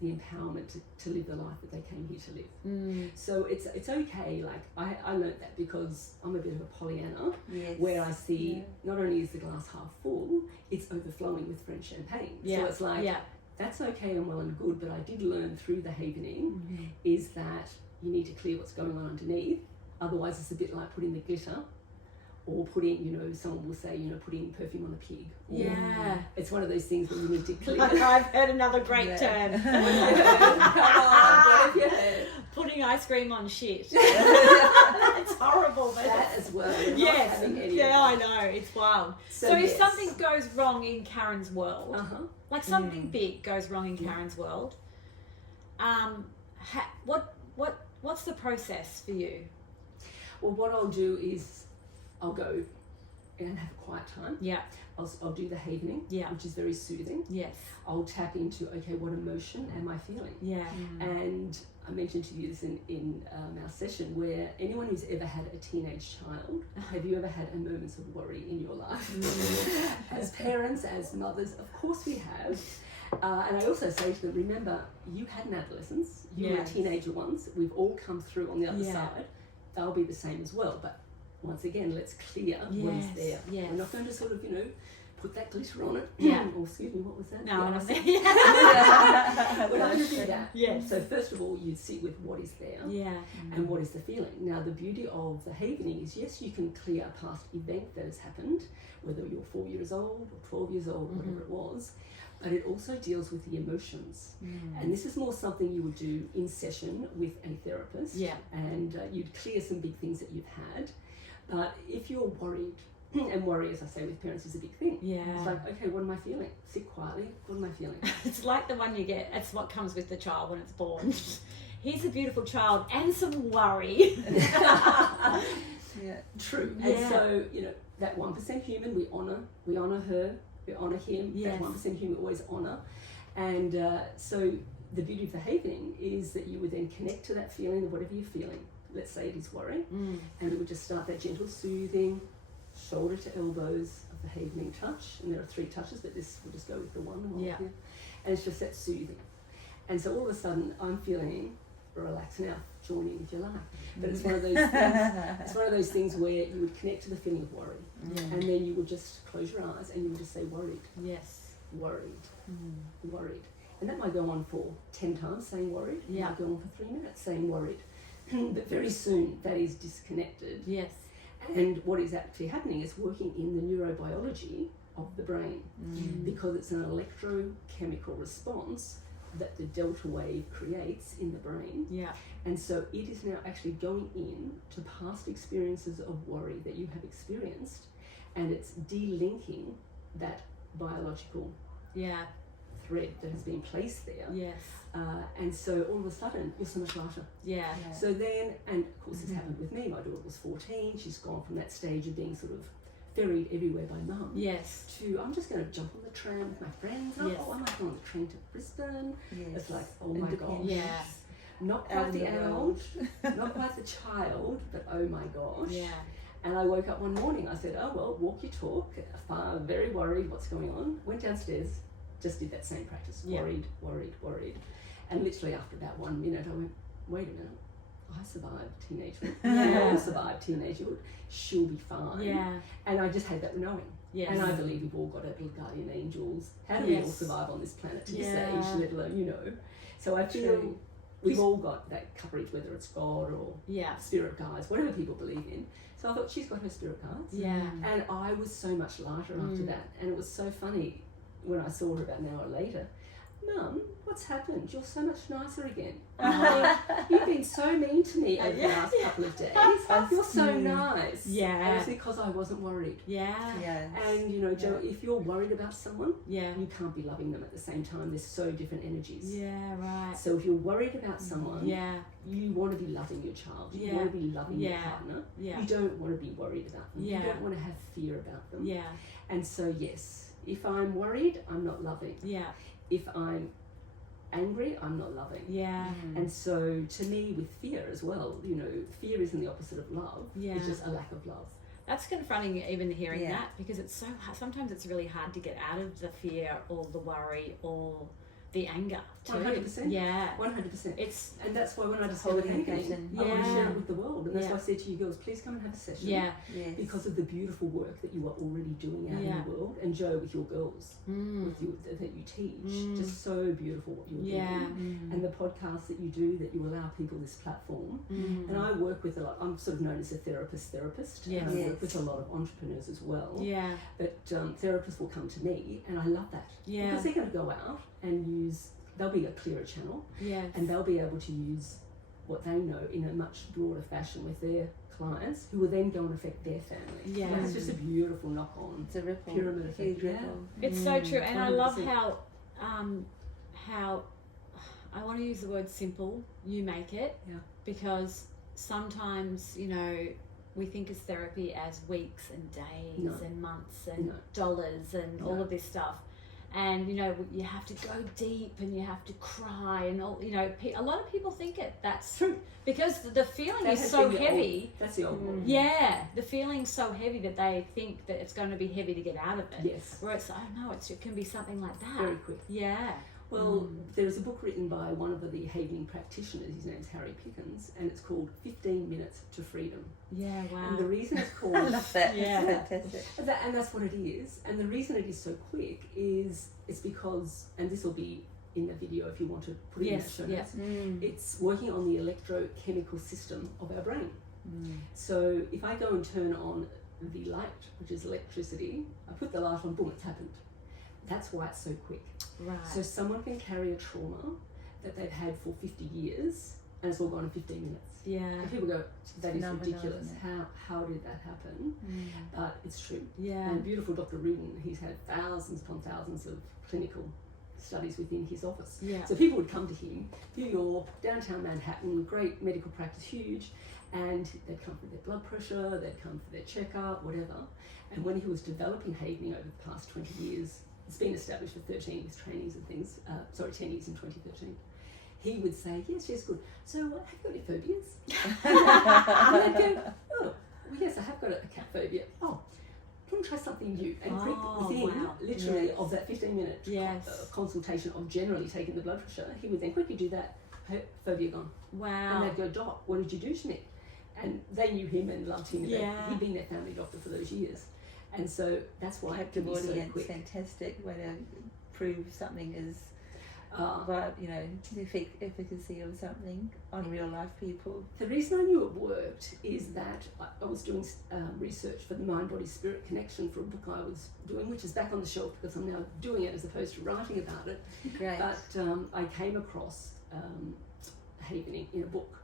the empowerment to live the life that they came here to live. So it's okay. Like I learned that because I'm a bit of a Pollyanna, where I see not only is the glass half full, it's overflowing with French champagne. So it's like, that's okay and well and good, but I did learn through the havening is that you need to clear what's going on underneath. Otherwise it's a bit like putting the glitter, or putting, you know, someone will say, you know, putting perfume on a pig. Or it's one of those things where you need to clear. I've heard another great term. Come on, what have you heard? Putting ice cream on shit. It's horrible. But That as well. We're not yes. having any Yeah, of I know. It's wild. So if something goes wrong in Karen's world, that. like something big goes wrong in Karen's world, what's the process for you? Well, what I'll do is I'll go and have a quiet time. Yeah. I'll do the havening, which is very soothing. Yes. I'll tap into, okay, what emotion am I feeling? Yeah. And I mentioned to you this in our session, where anyone who's ever had a teenage child, have you ever had a moments of worry in your life? As parents, as mothers, of course we have. And I also say to them, remember, you had an adolescence, you were a teenager once, we've all come through on the other side. They'll be the same as well, but once again, let's clear what is there. Yes. We're not going to sort of, you know, put that glitter on it. Yeah. Oh, excuse me, what was that? No, Yeah, I'm I saying. We're not going to do that. Yes. So first of all, you sit with what is there and what is the feeling. Now, the beauty of the havening is, yes, you can clear a past event that has happened, whether you're 4 years old or 12 years old or whatever it was, but it also deals with the emotions. And this is more something you would do in session with a therapist. Yeah. And you'd clear some big things that you've had. But if you're worried, and worry, as I say, with parents is a big thing. Yeah. It's like, okay, what am I feeling? Sit quietly, what am I feeling? It's like the one you get, it's what comes with the child when it's born. Here's a beautiful child and some worry. True. Yeah. And so, you know, that 1% human, we honour her, we honour him. Yes. That 1% human we always honour. And so the beauty of the havening is that you would then connect to that feeling of whatever you're feeling. Let's say it is worry. And we would just start that gentle soothing, shoulder to elbows of the havening touch. And there are 3 touches, but this we'll just go with the one. And it's just that soothing. And so all of a sudden I'm feeling relaxed now, join in if you like. But it's one of those things, it's one of those things where you would connect to the feeling of worry. And then you would just close your eyes and you would just say worried. Yes. Worried. Worried. And that might go on for 10 times saying worried. It might go on for 3 minutes saying worried. But very soon that is disconnected. Yes. And what is actually happening is working in the neurobiology of the brain, because it's an electrochemical response that the delta wave creates in the brain. Yeah. And so it is now actually going in to past experiences of worry that you have experienced, and it's delinking that biological thread that has been placed there. Yes. And so all of a sudden you're so much lighter. Yeah. So then, and of course this happened with me, my daughter was 14, she's gone from that stage of being sort of ferried everywhere by mum, Yes. to I'm just going to jump on the tram with my friends. Yes. Oh, I might go on the train to Brisbane. Yes. It's like, oh my gosh. Yeah. Not Out quite in the the adult, not quite the child, but oh my gosh. Yeah. And I woke up one morning, I said, oh well, walk your talk, very worried, what's going on? Went downstairs, just did that same practice, worried. And literally after about 1 minute, I went, wait a minute, I survived teenagehood. We all survived teenagehood. She'll be fine. Yeah. And I just had that knowing. Yes. And I believe we've all got our little guardian angels. How do we all Yes. survive on this planet to this Yeah. age, let alone, So I feel True. we've all got that coverage, whether it's God or Yeah. spirit guides, whatever people believe in. So I thought, she's got her spirit guides. Yeah. And I was so much lighter after that. And it was so funny when I saw her about an hour later. Mum, what's happened? You're so much nicer again. You've been so mean to me over the last couple of days. You're so nice. Yeah. And it's because I wasn't worried. Yeah. Yes. And Jo, if you're worried about someone, Yeah. you can't be loving them at the same time. There's so different energies. Yeah, right. So if you're worried about someone, Yeah. you want to be loving your child. You Yeah. want to be loving your Yeah. partner. Yeah. You don't want to be worried about them. Yeah. You don't want to have fear about them. Yeah. And so yes, if I'm worried, I'm not loving. Yeah. If I'm angry, I'm not loving. Yeah. And so to me, with fear as well, fear isn't the opposite of love. Yeah. It's just a lack of love. That's confronting, even hearing Yeah. that, because it's so hard. Sometimes it's really hard to get out of the fear or the worry or the anger too. 100%. Yeah. 100%. It's And that's why when I discovered holding Hagening, vision. I want to Yeah. share it with the world. And that's Yeah. why I said to you girls, please come and have a session. yeah. Yes. Because of the beautiful work that you are already doing out Yeah. in the world. And Jo, with your girls, Mm. that you teach, just so beautiful what you're Yeah. doing. And the podcasts that you do, that you allow people this platform. Mm. And I work with a lot, I'm sort of known as a therapist. Yes. And I Yes. work with a lot of entrepreneurs as well. Yeah. But therapists will come to me, and I love that. Yeah. Because they're going to go out and they'll be a clearer channel, Yes. and they'll be able to use what they know in a much broader fashion with their clients, who will then go and affect their family. Yeah. So it's just a beautiful knock-on. It's a ripple. Pyramid effect, Huge yeah. ripple. It's so true, and I love 100%. how I want to use the word simple. You make it, Yeah. because sometimes we think of therapy as weeks and days No. and months and No. dollars and all No. of this stuff, and you have to go deep and you have to cry and all. A lot of people think that's True. because the feeling That is has so been the heavy. That's the old one. Yeah, the feeling's so heavy that they think that it's going to be heavy to get out of it. Yes. Where it's, oh no, it can be something like that. Very quick. Yeah. Well, there's a book written by one of the Havening practitioners. His name's Harry Pickens, and it's called 15 Minutes to Freedom. Yeah, wow. And the reason it's called... I love that. Yeah. It's fantastic. And that's what it is. And the reason it is so quick is it's because, and this will be in the video if you want to put it in the Yes, show yeah. notes, it's working on the electrochemical system of our brain. So if I go and turn on the light, which is electricity, I put the light on, boom, it's happened. That's why it's so quick. Right. So someone can carry a trauma that they've had for 50 years and it's all gone in 15 minutes. yeah. And people go, that is phenomenal, ridiculous. isn't it? How did that happen? But it's true. Yeah. And beautiful Dr. Rudin, he's had thousands upon thousands of clinical studies within his office. Yeah. So people would come to him, New York, downtown Manhattan, great medical practice, huge, and they'd come for their blood pressure, they'd come for their checkup, whatever. And when he was developing Havening over the past 20 years, it's been established for 13 with trainings and things, 10 years in 2013. He would say, yes, good. So have you got any phobias? And they'd go, oh, well, yes, I have got a cat phobia. Oh, can we try something new? And within literally of that 15-minute Yes. consultation of generally taking the blood pressure, he would then quickly do that, phobia gone. Wow. And they'd go, Doc, what did you do to me? And they knew him and loved him. Yeah. He'd been their family doctor for those years. And so that's why it can Captive be so audience, quick. fantastic way to prove something is, efficacy of something on real life people. The reason I knew it worked is that I was doing research for the mind-body-spirit connection for a book I was doing, which is back on the shelf because I'm now doing it as opposed to writing about it. Great. But I came across Havening in a book,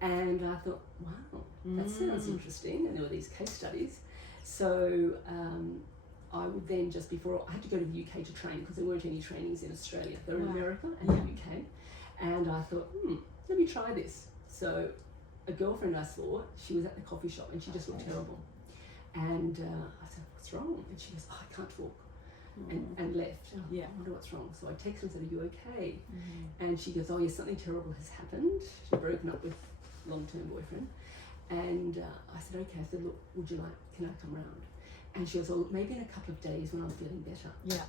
and I thought, wow, that sounds interesting. And there were these case studies. So I would then, just before, I had to go to the UK to train because there weren't any trainings in Australia. They're in America and the UK. And I thought, let me try this. So a girlfriend I saw, she was at the coffee shop and she just looked terrible. And I said, what's wrong? And she goes, oh, I can't talk. And left. And I thought, I wonder what's wrong. So I texted her and said, are you okay? And she goes, oh yes, something terrible has happened. She'd broken up with a long-term boyfriend. And I said, okay. I said, look, can I come round? And she goes, well, maybe in a couple of days when I'm feeling better. Yeah.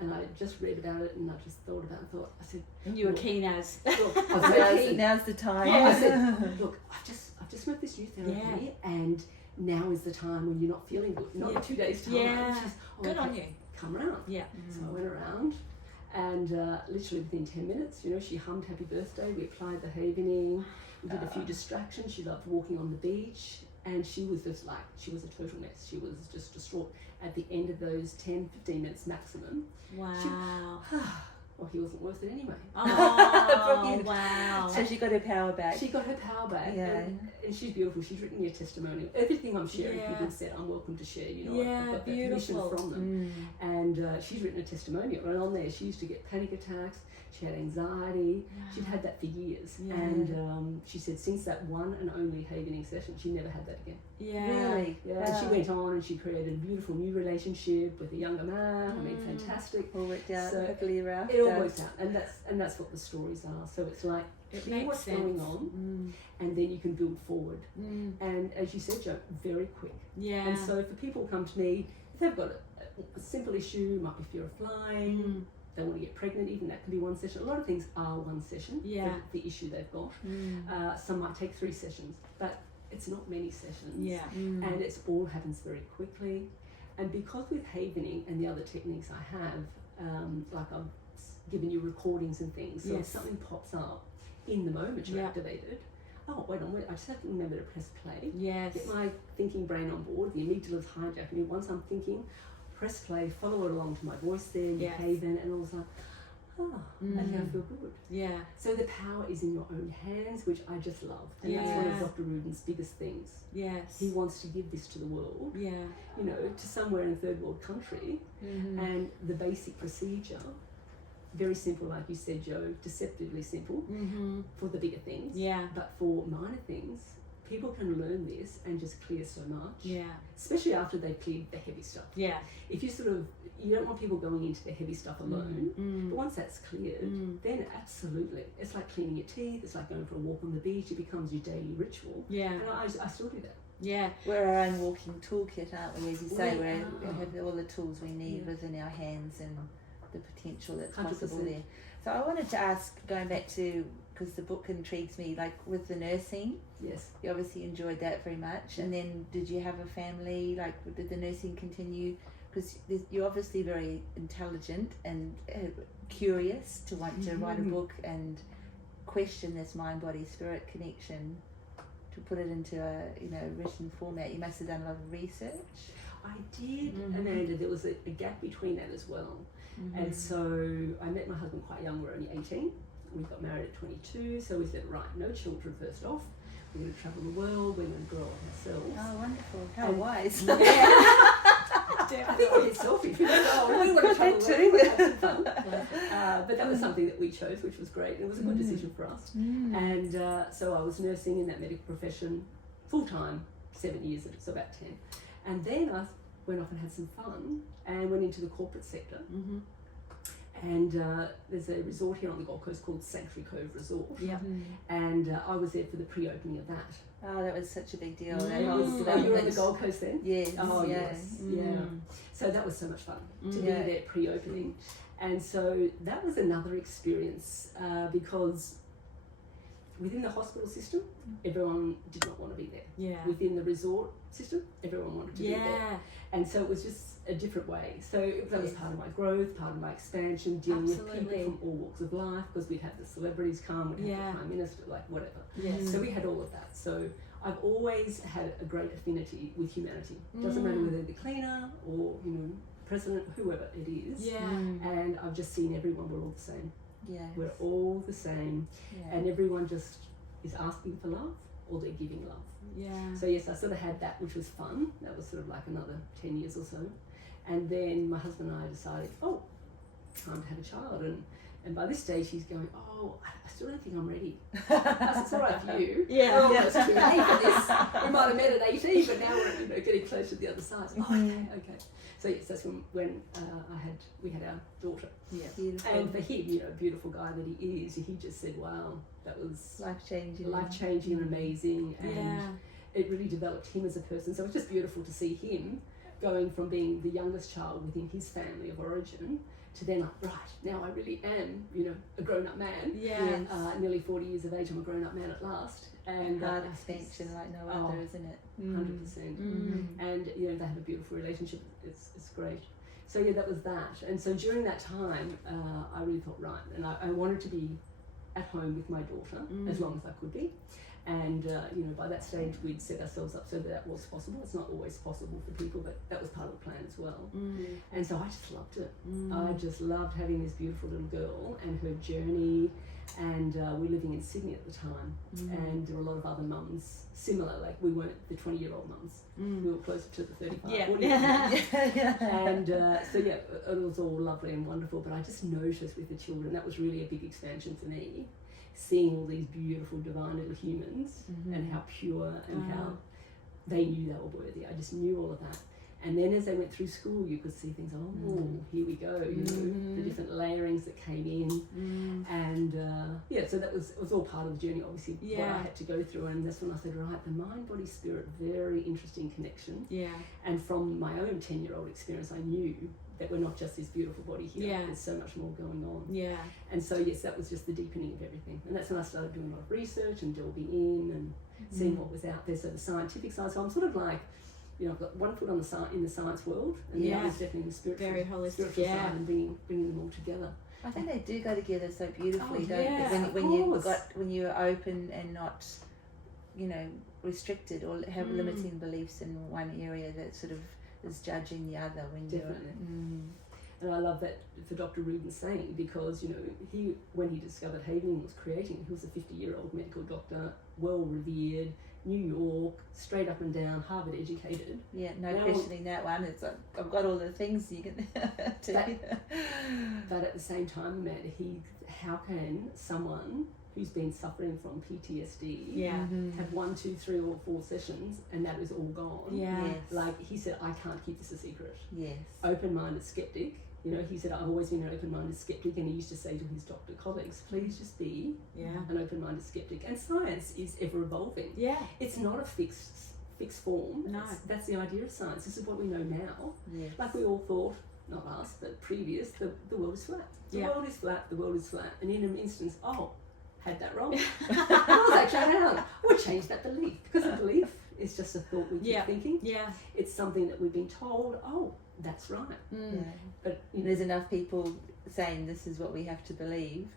And I just read about it and I just thought about it and I said, And you were keen as. look, I was very keen. Now's the time. I said, look, I've just met this youth therapy and now is the time when you're not feeling good, not in 2 days' time. Yeah. She's, Good on you. Come around. Yeah. So I went around, and literally within 10 minutes, she hummed happy birthday, we applied the havening, we did a few distractions. She loved walking on the beach, and she was just like, she was a total mess. She was just distraught at the end of those 10, 15 minutes maximum. Wow. Well, he wasn't worth it anyway. Oh, wow. So she got her power back. She got her power back, Yeah. and she's beautiful. She's written me a testimonial. Everything I'm sharing, Yeah. people said I'm welcome to share. Yeah, I've got that beautiful. permission from them. And she's written a testimonial, and on there she used to get panic attacks. She had anxiety. She'd had that for years, Yeah. and she said since that one and only havening session, she never had that again. Yeah. Really? Yeah, Wow. and she went on and she created a beautiful new relationship with a younger man. I mean, fantastic. All worked out So happily ever after. It all works out, and that's what the stories are. So it's like It clear makes what's sense. going on, and then you can build forward. And as you said, Jo, very quick. Yeah. And so for people who come to me, if they've got a simple issue, might be fear of flying, they want to get pregnant, even that can be one session. A lot of things are one session Yeah. for the issue they've got. Some might take 3 sessions, but it's not many sessions. Yeah. And it's all happens very quickly. And because with havening and the other techniques I have, like I've given you recordings and things, so if Yes. something pops up in the moment you're Yeah. activated, wait, I just have to remember to press play. Yes. Get my thinking brain on board. The amygdala's hijacking me. Once I'm thinking, press play, follow it along to my voice there, you Yes. haven, and all of a sudden, okay, I feel good. Yeah. So the power is in your own hands, which I just love. And that's one of Yeah. Dr. Rudin's biggest things. Yes. He wants to give this to the world, Yeah. to somewhere in a third world country. And the basic procedure, very simple, like you said, Jo, deceptively simple for the bigger things. Yeah. But for minor things, people can learn this and just clear so much. Yeah. Especially after they've cleared the heavy stuff. Yeah. If you don't want people going into the heavy stuff alone, but once that's cleared, then absolutely, it's like cleaning your teeth, it's like going for a walk on the beach, it becomes your daily ritual. Yeah. And I still do that. Yeah. We're our own walking toolkit, aren't we? As you say, We we are. have all the tools we need Yeah. within our hands and the potential that's 100%. possible there. So I wanted to ask, going back to, because the book intrigues me, like with the nursing, Yes. you obviously enjoyed that very much. And then did you have a family? Like, did the nursing continue? Because you're obviously very intelligent and curious to want to write a book and question this mind-body spirit connection to put it into a written format. You must have done a lot of research. I did, Amanda. There was a gap between that as well. And so I met my husband quite young, we were only 18. We got married at 22, so we said, right, no children first off. We're going to travel the world, we're going to grow up ourselves. Oh, wonderful. How And- wise. I think we're a bit selfish. We want to travel the world, we want to have some fun. But that was something that we chose, which was great. It was a good decision for us. And so I was nursing in that medical profession full-time, 7 years, so about 10. And then I went off and had some fun and went into the corporate sector. And there's a resort here on the Gold Coast called Sanctuary Cove Resort. Yeah. And I was there for the pre-opening of that. Oh, that was such a big deal. Oh, That you whole were on the development. Gold Coast then? Yes. Oh, yeah. yes. Yeah. So that was so much fun to be Yeah. there pre-opening. And so that was another experience because within the hospital system, everyone did not want to be there. Yeah. Within the resort system, everyone wanted to be there. Yeah. And so it was just a different way. So that was part of my growth, part of my expansion, dealing with Absolutely. people from all walks of life, because we'd have the celebrities come, we'd have Yeah. the Prime Minister, like whatever. Yes. So we had all of that. So I've always had a great affinity with humanity. Doesn't matter whether the cleaner or, president, whoever it is. Yeah. And I've just seen everyone, we're all the same. Yeah. We're all the same. Yeah. And everyone just is asking for love or they're giving love. Yeah. So yes, I sort of had that, which was fun. That was sort of like another 10 years or so. And then my husband and I decided, time to have a child. And by this stage he's going, I still don't think I'm ready. I said, it's all right for you. Yeah. We're almost too late for this. We might have met at 18, but now we're getting close to the other side. Okay. So yes, that's when we had our daughter. Yeah. Beautiful. And for him, beautiful guy that he is, he just said, wow, that was life-changing. life-changing and amazing. And Yeah. it really developed him as a person. So it was just beautiful to see him going from being the youngest child within his family of origin to then like, right, now I really am, you know, a grown-up man. Yeah. Nearly 40 years of age, I'm a grown-up man at last. And Hard expansion like no other, isn't it? 100%. And, you know, they have a beautiful relationship. It's great. So, yeah, that was that. And so during that time, I really thought, right, and I wanted to be at home with my daughter as long as I could be. And, you know, by that stage, we'd set ourselves up so that was possible. It's not always possible for people, but that was part of the plan as well. And so I just loved it. I just loved having this beautiful little girl and her journey. And we were living in Sydney at the time. And there were a lot of other mums similar, like we weren't the 20-year-old mums. We were closer to the 35, 40 And so, yeah, it was all lovely and wonderful. But I just noticed with the children, that was really a big expansion for me. Seeing all these beautiful divine little humans and how pure and how they knew they were worthy. I just knew all of that. And then as they went through school, you could see things, here we go, you know, the different layerings that came in. And yeah, so it was all part of the journey, obviously, what I had to go through. And that's when I said, right, the mind, body, spirit, very interesting connection. And from my own 10-year-old experience, I knew that we're not just this beautiful body here. There's so much more going on. And so, yes, that was just the deepening of everything. And that's when I started doing a lot of research and delving in and seeing what was out there. So the scientific side. So I'm sort of like, you know, I've got one foot on in the science world, and the other is definitely in the spiritual, very holistic, spiritual side, and bringing them all together. I think they do go together so beautifully, don't yes, they? When you're open and not, you know, restricted or have limiting beliefs in one area that sort of is judging the other. When definitely. And I love that for Dr. Rudin's saying, because, you know, when he discovered Havening was creating, he was a 50-year-old medical doctor, well revered, New York, straight up and down, Harvard educated. Yeah, no questioning that one. It's like, I've got all the things you can do. But at the same time, Amanda, how can someone who's been suffering from PTSD have 1, 2, 3 or 4 sessions and that is all gone? Yes. Like he said, I can't keep this a secret. Yes. Open-minded skeptic. You know, he said, I've always been an open-minded skeptic, and he used to say to his doctor colleagues, please just be an open-minded skeptic. And science is ever evolving. It's not a fixed form. No. That's the idea of science. This is what we know now. Yes. Like we all thought, not us, but previous, the world is flat. The world is flat, the world is flat. And in an instance, had that wrong. I was actually around. Or change that belief, because a belief is just a thought we keep thinking. It's something that we've been told, that's right. But there's enough people saying this is what we have to believe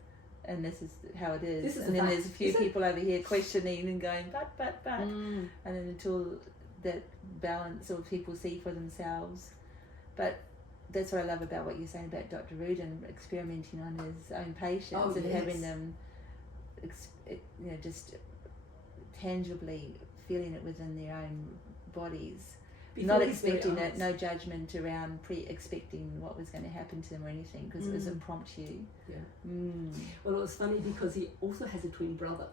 and this is how it is. And then there's a few people over here questioning and going, but. And then until that balance or people see for themselves. But that's what I love about what you're saying about Dr. Rudin, experimenting on his own patients and having them, you know, just tangibly feeling it within their own bodies. Not expecting it, no judgment around expecting what was going to happen to them or anything, because it was impromptu. Well, it was funny because he also has a twin brother.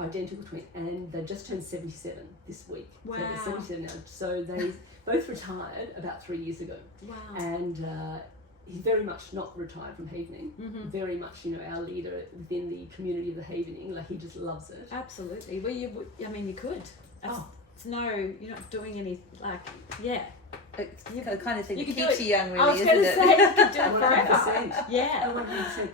Identical twin, and they just turned 77 this week. Wow. So they're 77 now. So they both retired about 3 years ago. Wow. And he's very much not retired from Havening. Very much, you know, our leader within the community of the Havening. Like, he just loves it. Absolutely. Well, you could. It's no, you're not doing any, It's the kind of thing you that could keeps do it. you young, really, I was isn't going to it? say, you could do it forever. 100%. Yeah.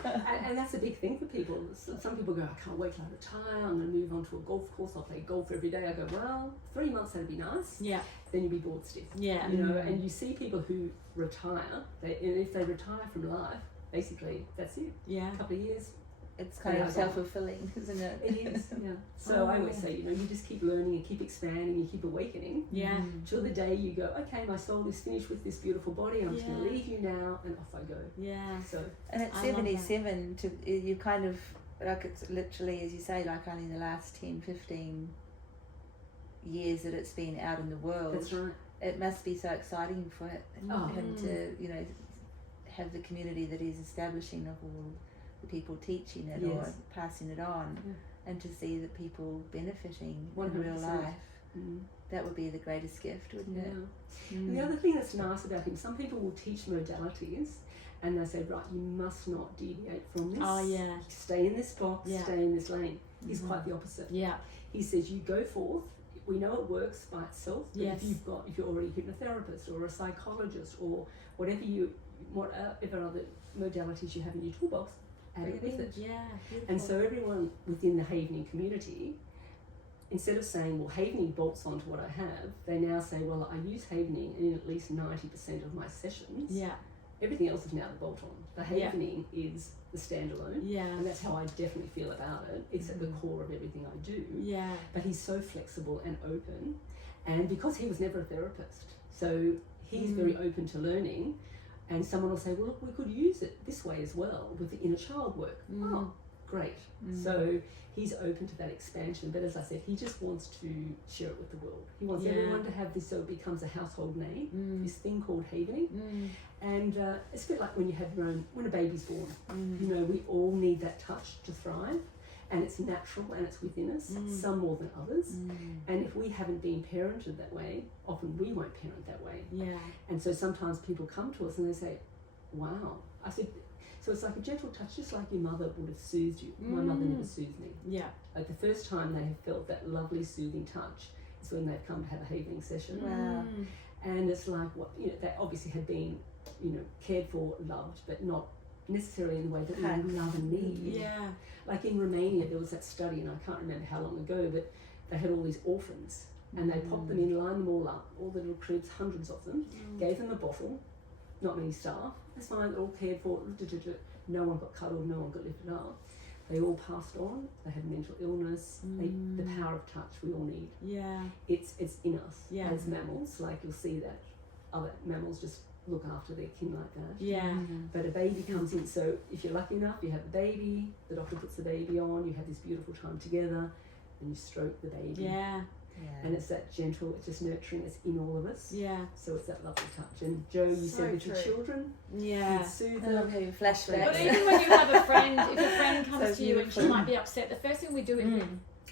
100%. And that's a big thing for people. Some people go, I can't wait till I retire, I'm going to move on to a golf course, I'll play golf every day. I go, well, 3 months that'd be nice. Yeah. Then you'll be bored stiff. Yeah. You know, and you see people who retire, and if they retire from life, basically, that's it. Yeah. A couple of years. It's kind of self-fulfilling, isn't it? It is, yeah. So I always say, you know, you just keep learning and keep expanding and keep awakening. Yeah. Till the day you go, okay, my soul is finished with this beautiful body, and I'm just going to leave you now, and off I go. Yeah. So. And at 77, you kind of, like, it's literally, as you say, like only in the last 10, 15 years that it's been out in the world. That's right. It must be so exciting for him to, you know, have the community that he's establishing of all the people teaching it or passing it on, and to see the people benefiting 100%. In real life. That would be the greatest gift, wouldn't it? And the other thing that's nice about him, some people will teach modalities and they say, right, you must not deviate from this. Stay in this box, stay in this lane. He's quite the opposite. He says, you go forth we know it works by itself, but Yes. if you're already a hypnotherapist or a psychologist or whatever other modalities you have in your toolbox, add it with it. Yeah, beautiful. And so everyone within the Havening community, instead of saying, well, Havening bolts onto what I have, they now say, well, I use Havening in at least 90% of my sessions. Yeah. Everything else is now the bolt-on. The Havening is the standalone. Yeah. And that's how I definitely feel about it. It's at the core of everything I do. Yeah. But he's so flexible and open. And because he was never a therapist, so he's very open to learning. And someone will say, well, look, we could use it this way as well with the inner child work. Oh, great. So he's open to that expansion. But as I said, he just wants to share it with the world. He wants everyone to have this so it becomes a household name, this thing called Havening. And it's a bit like when you have your own, when a baby's born. You know, we all need that touch to thrive. And it's natural and it's within us, some more than others. And if we haven't been parented that way, often we won't parent that way. Yeah. And so sometimes people come to us and they say, wow. I said, so it's like a gentle touch, just like your mother would have soothed you. My mother never soothed me. Yeah. Like the first time they have felt that lovely soothing touch is when they've come to have a Havening session. Wow. And it's like, what, you know, they obviously had been, you know, cared for, loved, but not necessarily in the way that we love and need. Yeah. Like in Romania, there was that study, and I can't remember how long ago, but they had all these orphans, and they popped them in, lined them all up, all the little cribs, hundreds of them, gave them a bottle, not many staff, that's fine, they're all cared for, no one got cuddled, no one got lifted up. They all passed on, they had mental illness, the power of touch we all need. Yeah. It's in us Yeah. as mammals, like you'll see that other mammals just look after their kin like that. Yeah. But a baby comes in, so if you're lucky enough, you have the baby, the doctor puts the baby on, you have this beautiful time together, and you stroke the baby. Yeah. And it's that gentle, it's just nurturing, it's in all of us. Yeah. So it's that lovely touch. And Joe, you So said with your true. children, Yeah. you'd soothe I love them. having flashbacks. But even when you have a friend, if a friend comes So to you and she beautiful. might be upset, the first thing we do is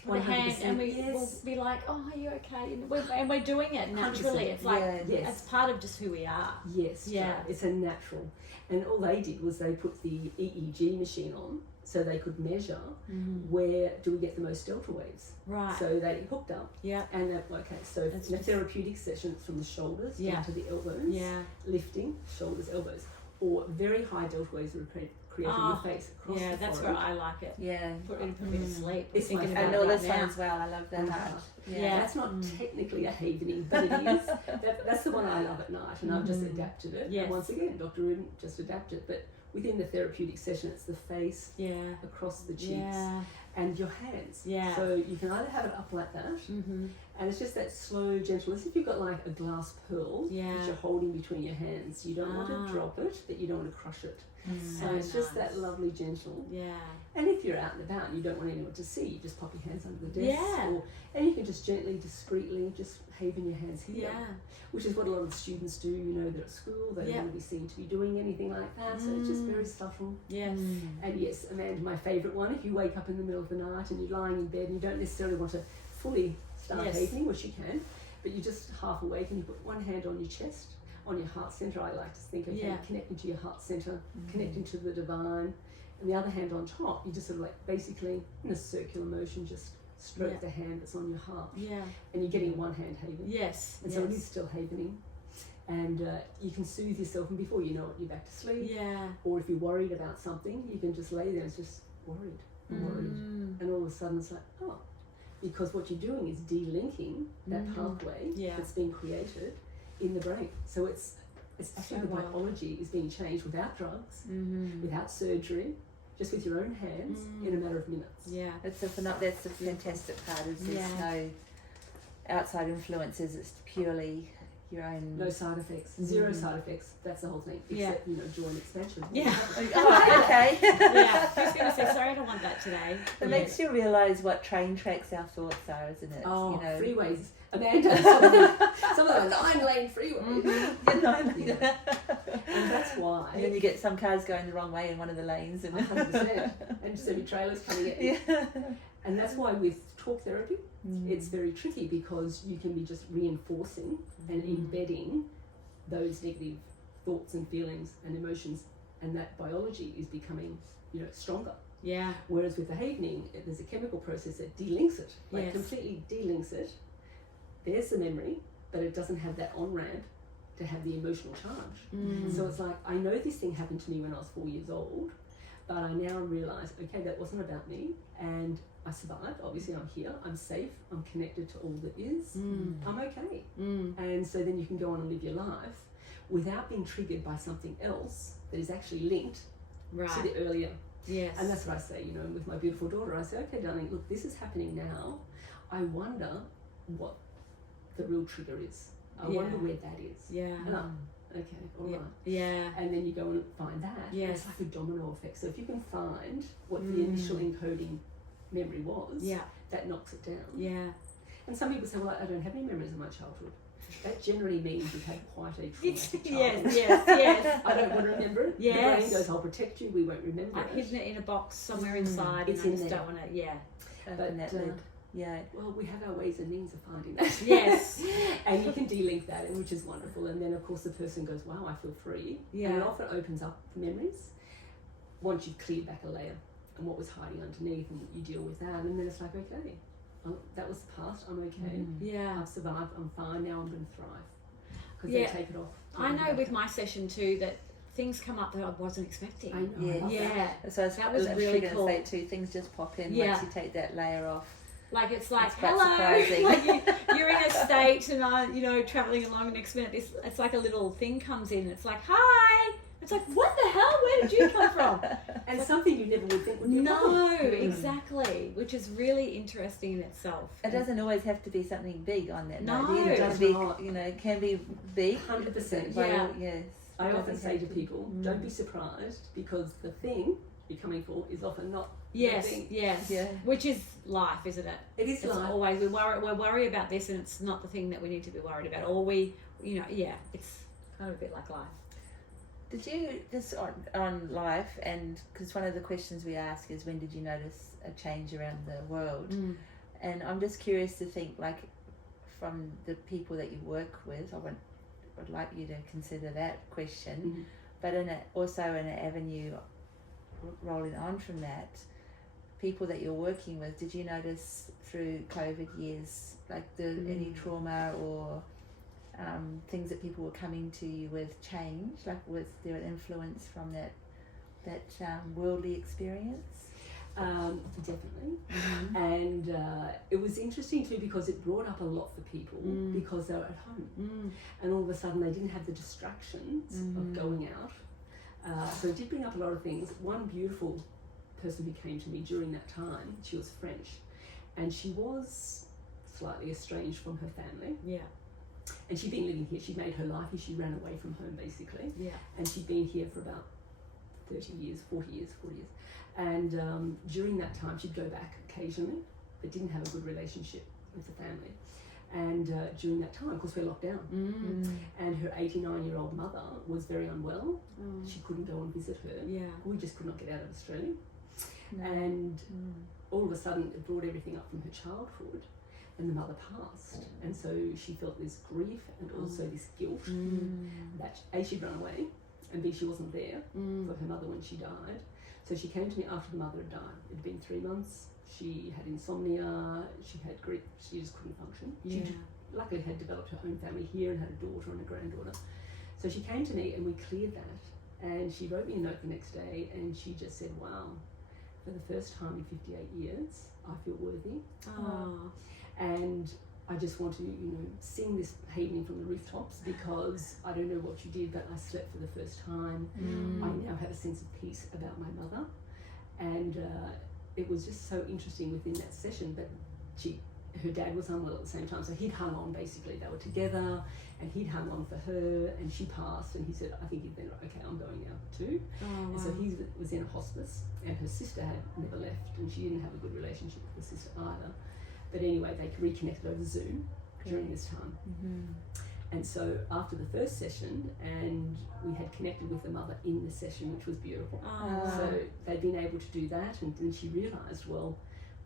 put a hand 100%, and we yes. will be like, oh, are you okay? And we're doing it naturally. 100%, It's like, yes. it's part of just who we are. Yes, Yeah. Joe, it's a natural. And all they did was they put the EEG machine on so they could measure where do we get the most delta waves. Right. So they hooked up. Yeah. And they're okay, so That's in a just- therapeutic session, it's from the shoulders down to the elbows, Yeah. lifting, shoulders, elbows, or very high delta waves were created in your face across Yeah, the that's forehead. where I like it. Yeah. Put me to sleep. It's my thinking favourite. And about all it this right one now. as well. I love that Wow. heart. Yeah. That's not technically a havening, but it is. That's the one I love at night, and I've just adapted it. Yes. And once again, Dr. Rudin just adapted, but within the therapeutic session, it's the face, Yeah. across the cheeks, Yeah. and your hands. Yeah. So you can either have it up like that, and it's just that slow, gentle, as if you've got like a glass pearl Yeah. that you're holding between your hands. You don't want Ah. to drop it, but you don't want to crush it. So And it's just nice. that lovely, gentle. Yeah. And if you're out and about and you don't want anyone to see, you just pop your hands under the desk. Yeah. And you can just gently, discreetly, just haven your hands here. Yeah. Which is what a lot of the students do, you know, they're at school, they don't Yeah. want to be seen to be doing anything like that. So it's just very subtle. Yes. And yes, Amanda, my favourite one, if you wake up in the middle of the night and you're lying in bed and you don't necessarily want to fully start Yes. havening, which you can, but you're just half awake and you put one hand on your chest, on your heart centre. I like to think of Yeah. connecting to your heart centre, connecting to the divine, and the other hand on top, you just sort of like basically in a circular motion just stroke Yeah. the hand that's on your heart, Yeah. and you're getting one hand haven. Yes. And so it is still havening, and you can soothe yourself, and before you know it, you're back to sleep. Yeah. Or if you're worried about something, you can just lay there and just worried, worried, and all of a sudden it's like, oh, because what you're doing is delinking that pathway Yeah. that's been created in the brain. So it's actually So the wild. biology is being changed without drugs, without surgery, just with your own hands in a matter of minutes. Yeah. That's the fantastic part. Is there's Yeah. no outside influences. It's purely your own. No side effects, zero side effects. That's the whole thing. Yeah. Except joy and expansion. Yeah. Oh, okay. Yeah. Who's going to say, sorry, I don't want that today? It makes you realise what train tracks our thoughts are, isn't it? Oh, you know. freeways, Amanda. Some of them are 9-lane freeways. You know, Yeah. And that's why. and then you get some cars going the wrong way in one of the lanes, and 100%. And semi-trailers coming at you. yeah. And that's why with talk therapy, it's very tricky because you can be just reinforcing and embedding those negative thoughts and feelings and emotions, and that biology is becoming, stronger. Yeah. Whereas with the havening, there's a chemical process that delinks it, Yes. completely delinks it, there's the memory, but it doesn't have that on-ramp to have the emotional charge. So it's like, I know this thing happened to me when I was 4 years old, but I now realise, okay, that wasn't about me, and I survived. Obviously, I'm here, I'm safe, I'm connected to all that is, I'm okay. And so then you can go on and live your life without being triggered by something else that is actually linked to the earlier. Yes. And that's what I say, you know, with my beautiful daughter. I say, okay, darling, look, this is happening now. I wonder what the real trigger is. I wonder where that is. Yeah. And okay, all right. Yeah. And then you go and find that. Yes. It's like a domino effect. So if you can find what the initial encoding memory was, that knocks it down. Yeah. And some people say, well, I don't have any memories of my childhood. That generally means you've had quite a traumatic childhood. Yes. I don't want to remember it. Yes. The brain goes, I'll protect you, we won't remember I've it. hidden it in a box somewhere inside, It's and I in just there. don't want to, Open that lid. Yeah. Well, we have our ways and means of finding that. Yes. And you can de-link that, and which is wonderful. And then, of course, the person goes, wow, I feel free. Yeah. And it often opens up memories once you've cleared back a layer and what was hiding underneath, and you deal with that. And then it's like, okay, that was the past, I'm okay. Yeah. I've survived, I'm fine, now I'm going to thrive. Because Yeah. they take it off. I know with my session too that things come up that I wasn't expecting. I know. Yeah. I love that. Yeah. So I was That was literally really going to cool. say too, things just pop in Yeah. once you take that layer off. Like it's like, It's quite hello, surprising. like you're in a state and I'm, traveling along. The next minute, it's like a little thing comes in. It's like, hi. It's like, what the hell? Where did you come from? And something you never would think would be a problem. No, exactly. Which is really interesting in itself. It doesn't always have to be something big on that No, note. it It does can be, not. it can be big. 100%. by Yeah. all- yes. I It often doesn't say have to be. people, don't be surprised, because the thing you're coming for is often not Yes, the thing. yes. Yeah. Which is life, isn't it? It is It's life. always we worry about this, and it's not the thing that we need to be worried about. Or we, it's kind of a bit like life. Did you just on life, and because one of the questions we ask is when did you notice a change around the world? And I'm just curious to think, like, from the people that you work with, I would like you to consider that question, but also in an avenue rolling on from that, people that you're working with, did you notice through COVID years, like any trauma or things that people were coming to you with change, like was there an influence from that worldly experience? Definitely. And it was interesting too, because it brought up a lot for people because they were at home and all of a sudden they didn't have the distractions of going out. So it did bring up a lot of things. One beautiful person who came to me during that time, she was French, and she was slightly estranged from her family. Yeah. And she'd been living here, she'd made her life here, she ran away from home basically. Yeah. And she'd been here for about 40 years. And during that time, she'd go back occasionally, but didn't have a good relationship with the family. And during that time, of course, we're locked down. And her 89-year-old mother was very unwell. She couldn't go and visit her. Yeah. We just could not get out of Australia. And all of a sudden, it brought everything up from her childhood. And the mother passed. And so she felt this grief and also this guilt that A, she'd run away, and B, she wasn't there for her mother when she died. So she came to me after the mother had died. It had been 3 months. She had insomnia, she had grief, she just couldn't function. Yeah. She luckily had developed her own family here and had a daughter and a granddaughter. So she came to me and we cleared that. And she wrote me a note the next day and she just said, wow, for the first time in 58 years, I feel worthy. And I just want to, sing this evening from the rooftops because I don't know what you did, but I slept for the first time. I now have a sense of peace about my mother. And it was just so interesting within that session, but her dad was unwell at the same time, so he'd hung on basically. They were together and he'd hung on for her and she passed and he said, I think he'd been, okay, I'm going now too. And so he was in a hospice and her sister had never left and she didn't have a good relationship with the sister either. But anyway, they reconnected over Zoom during this time. And so after the first session, and we had connected with the mother in the session, which was beautiful. So they'd been able to do that, and then she realised, well,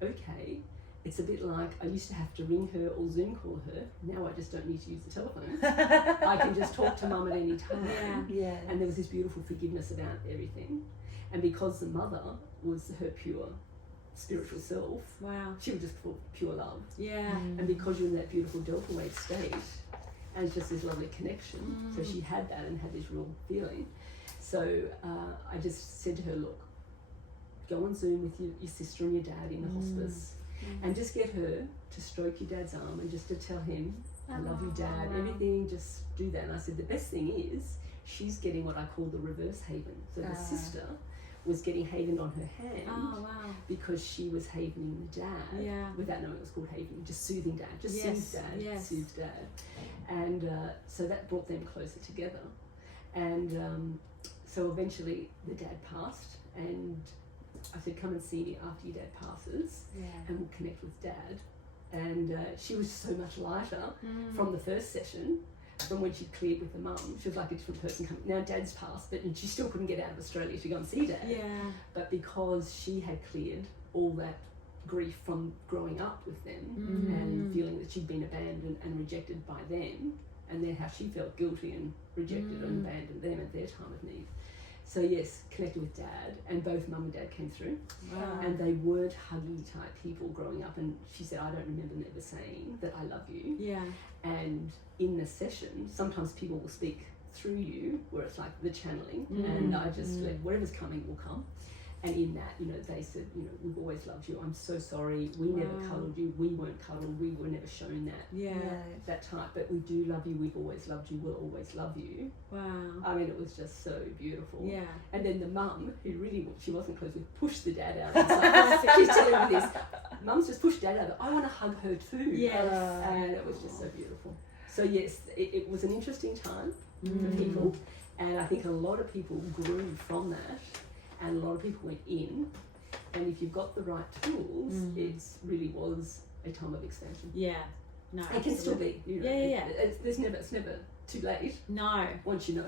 okay, it's a bit like I used to have to ring her or Zoom call her. Now I just don't need to use the telephone. I can just talk to mum at any time. Yeah. And there was this beautiful forgiveness about everything. And because the mother was her pure spiritual self, Wow. she was just full of pure love. Yeah. And because you're in that beautiful delta wave state, and it's just this lovely connection, so she had that and had this real feeling. So I just said to her, look, go on Zoom with your sister and your dad in the hospice, and just get her to stroke your dad's arm and just to tell him, I love you, Dad, everything, just do that. And I said, the best thing is, she's getting what I call the reverse haven. So the sister was getting havened on her hand because she was havening the dad without knowing it was called havening, just soothing dad, just soothe dad. And so that brought them closer together. And so eventually the dad passed, and I said, come and see me after your dad passes, and we'll connect with Dad. And she was so much lighter from the first session, from when she cleared with the mum. She was like a different person coming. Now Dad's passed, but she still couldn't get out of Australia to go and see Dad. Yeah. But because she had cleared all that grief from growing up with them and feeling that she'd been abandoned and rejected by them, and then how she felt guilty and rejected and abandoned them at their time of need. So yes, connected with Dad, and both Mum and Dad came through. Wow. And they weren't huggy type people growing up, and she said, I don't remember never saying that I love you. Yeah. And in the session, sometimes people will speak through you, where it's like the channeling, and I just let whatever's coming will come. And in that, they said, we've always loved you. I'm so sorry. We never cuddled you. We weren't cuddled. We were never shown that. Yeah. That type. But we do love you. We've always loved you. We'll always love you. Wow. I mean, it was just so beautiful. Yeah. And then the mum, who really, she wasn't close with, pushed the dad out. Like, she's telling me this. Mum's just pushed Dad out. I want to hug her too. Yes. And it was just so beautiful. So yes, it was an interesting time for people. And I think a lot of people grew from that. And a lot of people went in, and if you've got the right tools, it really was a time of expansion. Yeah, no, it can still be. Yeah. It's never too late. No, once you know.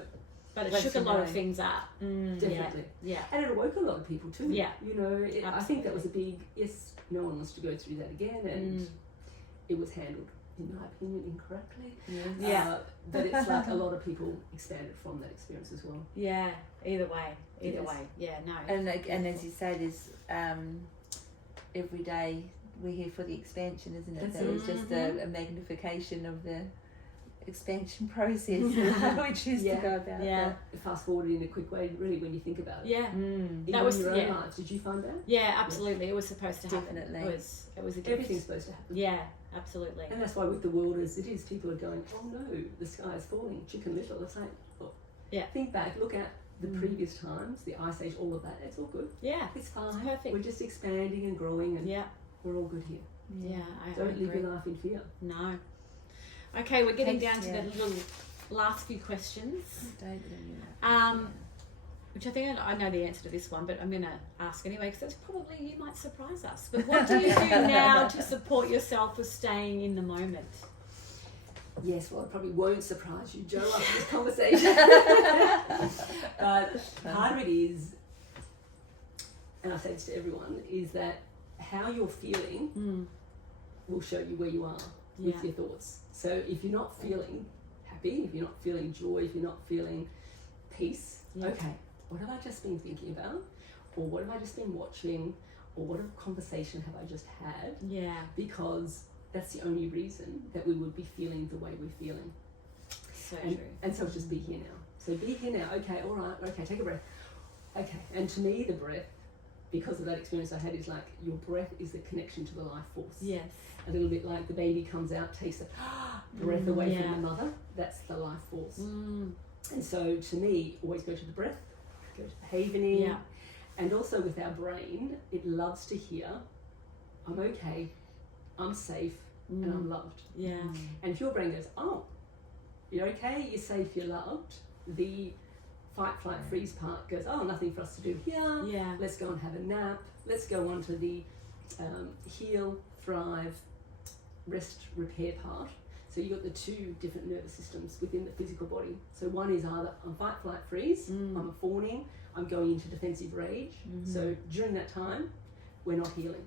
But it shook a lot of things up. Definitely. Yeah. And it awoke a lot of people too. Yeah. I think that was a big yes. No one wants to go through that again, and it was handled, in my opinion, incorrectly. Yeah. But it's like a lot of people expanded from that experience as well. Yeah. Either way. Yeah. No. And as you say, there's every day we're here for the expansion, isn't it? That was just a magnification of the expansion process, we choose to go about. Yeah. Fast forward in a quick way, really, when you think about it. Yeah. That was your own lives. Did you find that? Yeah, absolutely. It was supposed to happen. Definitely. It was a gift. Everything's supposed to happen. Yeah, absolutely. And that's why with the world as it is, people are going, oh no, the sky is falling, Chicken Little. It's like, think back, look at the previous times, the Ice Age, all of that. It's all good. Yeah. It's fine. It's perfect. We're just expanding and growing, and we're all good here. Yeah. Don't live your life in fear. No. Okay, we're getting down to the little last few questions. Which I think I know the answer to this one, but I'm going to ask anyway, because that's probably, you might surprise us. But what do you do now to support yourself with staying in the moment? Yes, well, it probably won't surprise you, Joe, after this conversation. But part of it is, and I say this to everyone, is that how you're feeling will show you where you are with your thoughts. So if you're not feeling happy, if you're not feeling joy, if you're not feeling peace, okay, what have I just been thinking about? Or what have I just been watching? Or what conversation have I just had? Yeah. Because that's the only reason that we would be feeling the way we're feeling. So true. And so just be here now. So be here now. Okay, all right. Okay, take a breath. Okay. And to me, the breath, because of that experience I had, is like your breath is the connection to the life force. Yes. A little bit like the baby comes out, takes the breath away from the mother. That's the life force. And so to me, always go to the breath, go to the havening. Yeah. And also with our brain, it loves to hear, I'm okay, I'm safe, and I'm loved. Yeah. And if your brain goes, oh, you're okay, you're safe, you're loved, the fight, flight, freeze part goes, oh, nothing for us to do here. Yeah. Let's go and have a nap. Let's go on to the heal, thrive, rest, repair part. So you've got the two different nervous systems within the physical body. So one is either I'm fight, flight, freeze, I'm a fawning, I'm going into defensive rage. So during that time, we're not healing.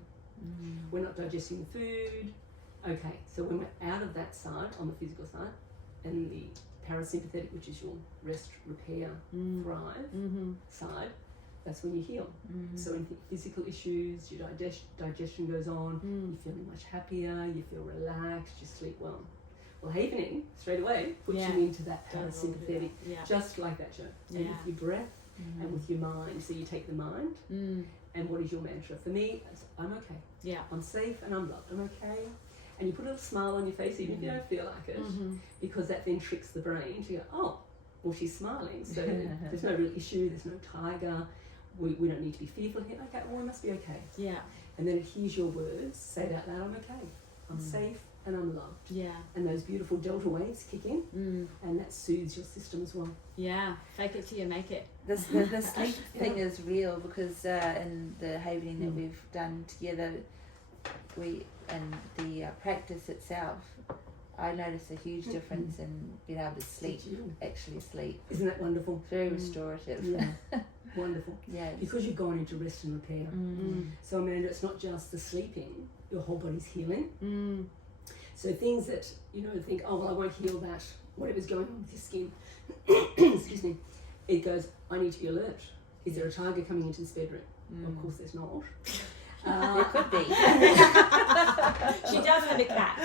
We're not digesting the food. Okay, so when we're out of that side, on the physical side, and the parasympathetic, which is your rest, repair, thrive side, that's when you heal. So anything physical issues, your digestion goes on, you're feeling much happier, you feel relaxed, you sleep well. Well, havening straight away puts you into that parasympathetic, just like that, Jo. And with your breath and with your mind. So you take the mind, and what is your mantra? For me, it's, I'm okay. Yeah. I'm safe and I'm loved. I'm okay. And you put a little smile on your face, even if you don't feel like it, because that then tricks the brain to go, oh, well, she's smiling, so there's no real issue, there's no tiger, we don't need to be fearful here. Okay, well, we must be okay. Yeah. And then it hears your words, say it out loud, I'm okay. I'm safe and I'm loved. Yeah. And those beautiful delta waves kick in, and that soothes your system as well. Yeah. Fake it till you make it. The sleep thing is real, because in the havening that we've done together, and the practice itself, I noticed a huge difference in being able to sleep, actually sleep. Isn't that wonderful? Very restorative. Yeah. Wonderful. Yes. Because you've gone into rest and repair. So Amanda, it's not just the sleeping, your whole body's healing. So things that, think, oh, well, I won't heal that, whatever's going on with your skin. Excuse me. It goes, I need to be alert. Is there a tiger coming into this bedroom? Well, of course there's not. There could be. She does have a cat.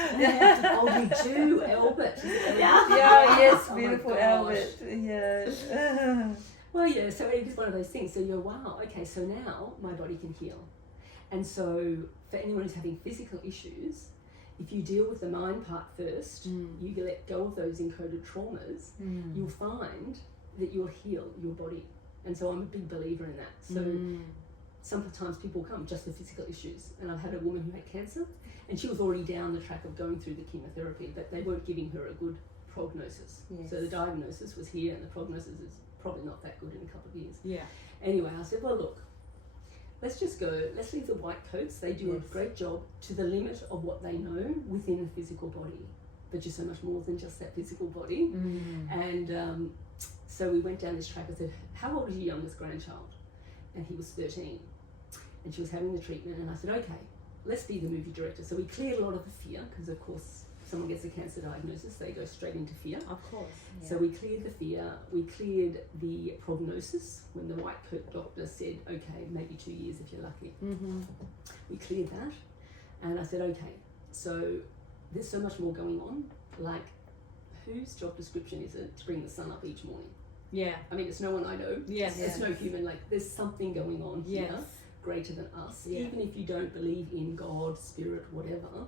Oh, you do, Albert. Yes, beautiful Albert. Yeah. Well, yeah, so it is one of those things. So you go, wow, okay, so now my body can heal. And so for anyone who's having physical issues, if you deal with the mind part first, you let go of those encoded traumas, you'll find that you'll heal your body. And so I'm a big believer in that. So sometimes people come just for physical issues. And I've had a woman who had cancer, and she was already down the track of going through the chemotherapy, but they weren't giving her a good prognosis. Yes. So the diagnosis was here, and the prognosis is probably not that good in a couple of years. Yeah. Anyway, I said, well, look, let's just go, let's leave the white coats. They do a great job to the limit of what they know within the physical body. But you're so much more than just that physical body. And so we went down this track. I said, how old is your youngest grandchild? And he was 13. And she was having the treatment. And I said, okay, let's be the movie director. So we cleared a lot of the fear, because of course, if someone gets a cancer diagnosis, they go straight into fear. Of course. Yeah. So we cleared the fear. We cleared the prognosis when the white coat doctor said, okay, maybe 2 years if you're lucky. We cleared that. And I said, okay, so there's so much more going on. Like, whose job description is it to bring the sun up each morning? Yeah. I mean, it's no one I know. Yes. It's no human. Like, there's something going on here greater than us. Yeah. Even if you don't believe in God, spirit, whatever,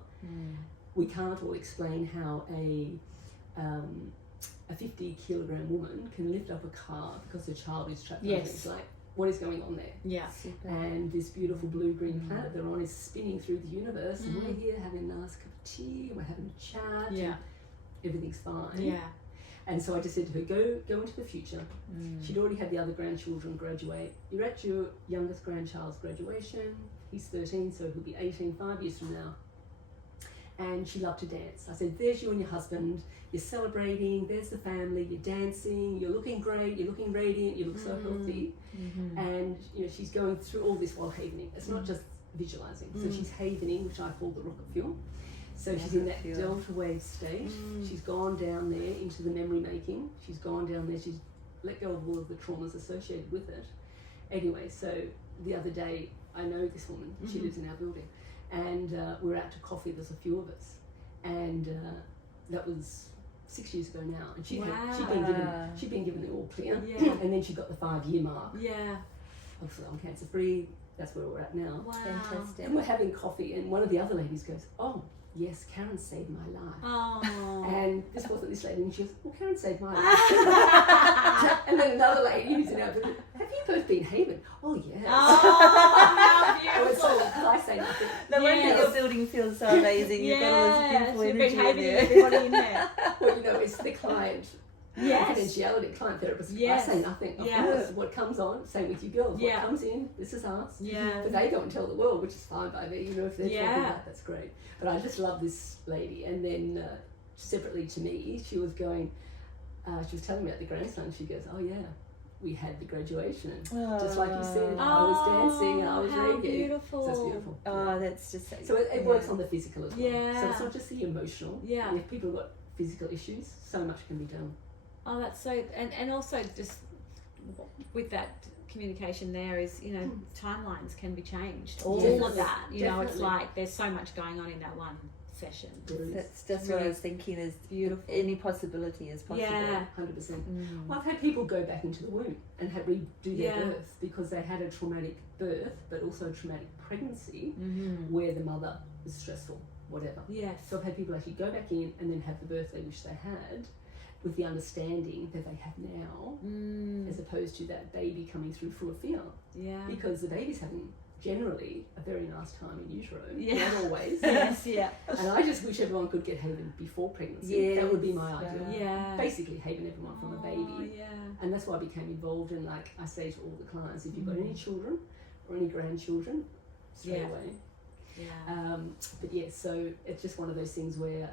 we can't all explain how a 50-kilogram woman can lift up a car because her child is trapped. Yes. It's like, what is going on there? Yeah. Super. And this beautiful blue-green planet they're on is spinning through the universe, and we're here having a nice cup of tea, and we're having a chat. Yeah. Everything's fine. Yeah. And so I just said to her, go into the future. She'd already had the other grandchildren graduate. You're at your youngest grandchild's graduation. He's 13, so he'll be 18, 5 years from now. And she loved to dance. I said, there's you and your husband. You're celebrating. There's the family. You're dancing. You're looking great. You're looking radiant. You look so healthy. And she's going through all this while havening. It's not just visualizing. So she's havening, which I call the rocket fuel. So she's in that delta wave state. She's gone down there into the memory making. She's gone down there. She's let go of all of the traumas associated with it. Anyway, so the other day, I know this woman. She lives in our building. And we were out to coffee. There's a few of us. And that was 6 years ago now. And she'd been given the all clear. Yeah. And then she got the 5-year mark. Yeah. Obviously, I'm cancer free. That's where we're at now. Wow. Fantastic. And we're having coffee. And one of the other ladies goes, oh, yes, Karen saved my life. Oh. And this wasn't this lady, and she goes, well, Karen saved my life. And then another lady who's in our building, have you both been haven? Oh, yes. Oh, how beautiful. And I say nothing. No wonder your building feels so amazing. You've got all this beautiful energy in there. Everybody in there. Well, it's the client. Confidentiality, client therapist. I say nothing. Of course, what comes on, same with you girls. What comes in, this is us. Yeah. But they go and tell the world, which is fine by me. If they're talking about that's great. But I just love this lady. And then separately to me, she was going. She was telling me about the grandson. She goes, "Oh yeah, we had the graduation, and just like you said, I was dancing and I was how beautiful. So it's beautiful. Oh, that's just so it works on the physical as well. Yeah. So it's not just the emotional. Yeah. And if people have got physical issues, so much can be done. Oh, that's so, and also just with that communication there is, you know, timelines can be changed. Yes. All of that, you know, it's Definitely. like there's so much going on in that one session. That's what I was thinking, is Beautiful. any possibility is possible. Yeah. 100%. Well, I've had people go back into the womb and redo their Yeah. birth because they had a traumatic birth, but also a traumatic pregnancy Mm-hmm. where the mother was stressful, whatever. Yes. So I've had people actually go back in and then have the birth they wish they had, with the understanding that they have now, as opposed to that baby coming through full of fear. Yeah. Because the baby's having generally a very nice time in utero, Yeah. not always. Yes, yeah. And I just wish everyone could get Haven before pregnancy. Yes. That would be my ideal. Yeah. Basically, Haven everyone from a baby. Oh, yeah. And that's why I became involved in, like I say to all the clients, if you've got any children or any grandchildren, straight Yeah. away. Yeah. But yeah, so it's just one of those things where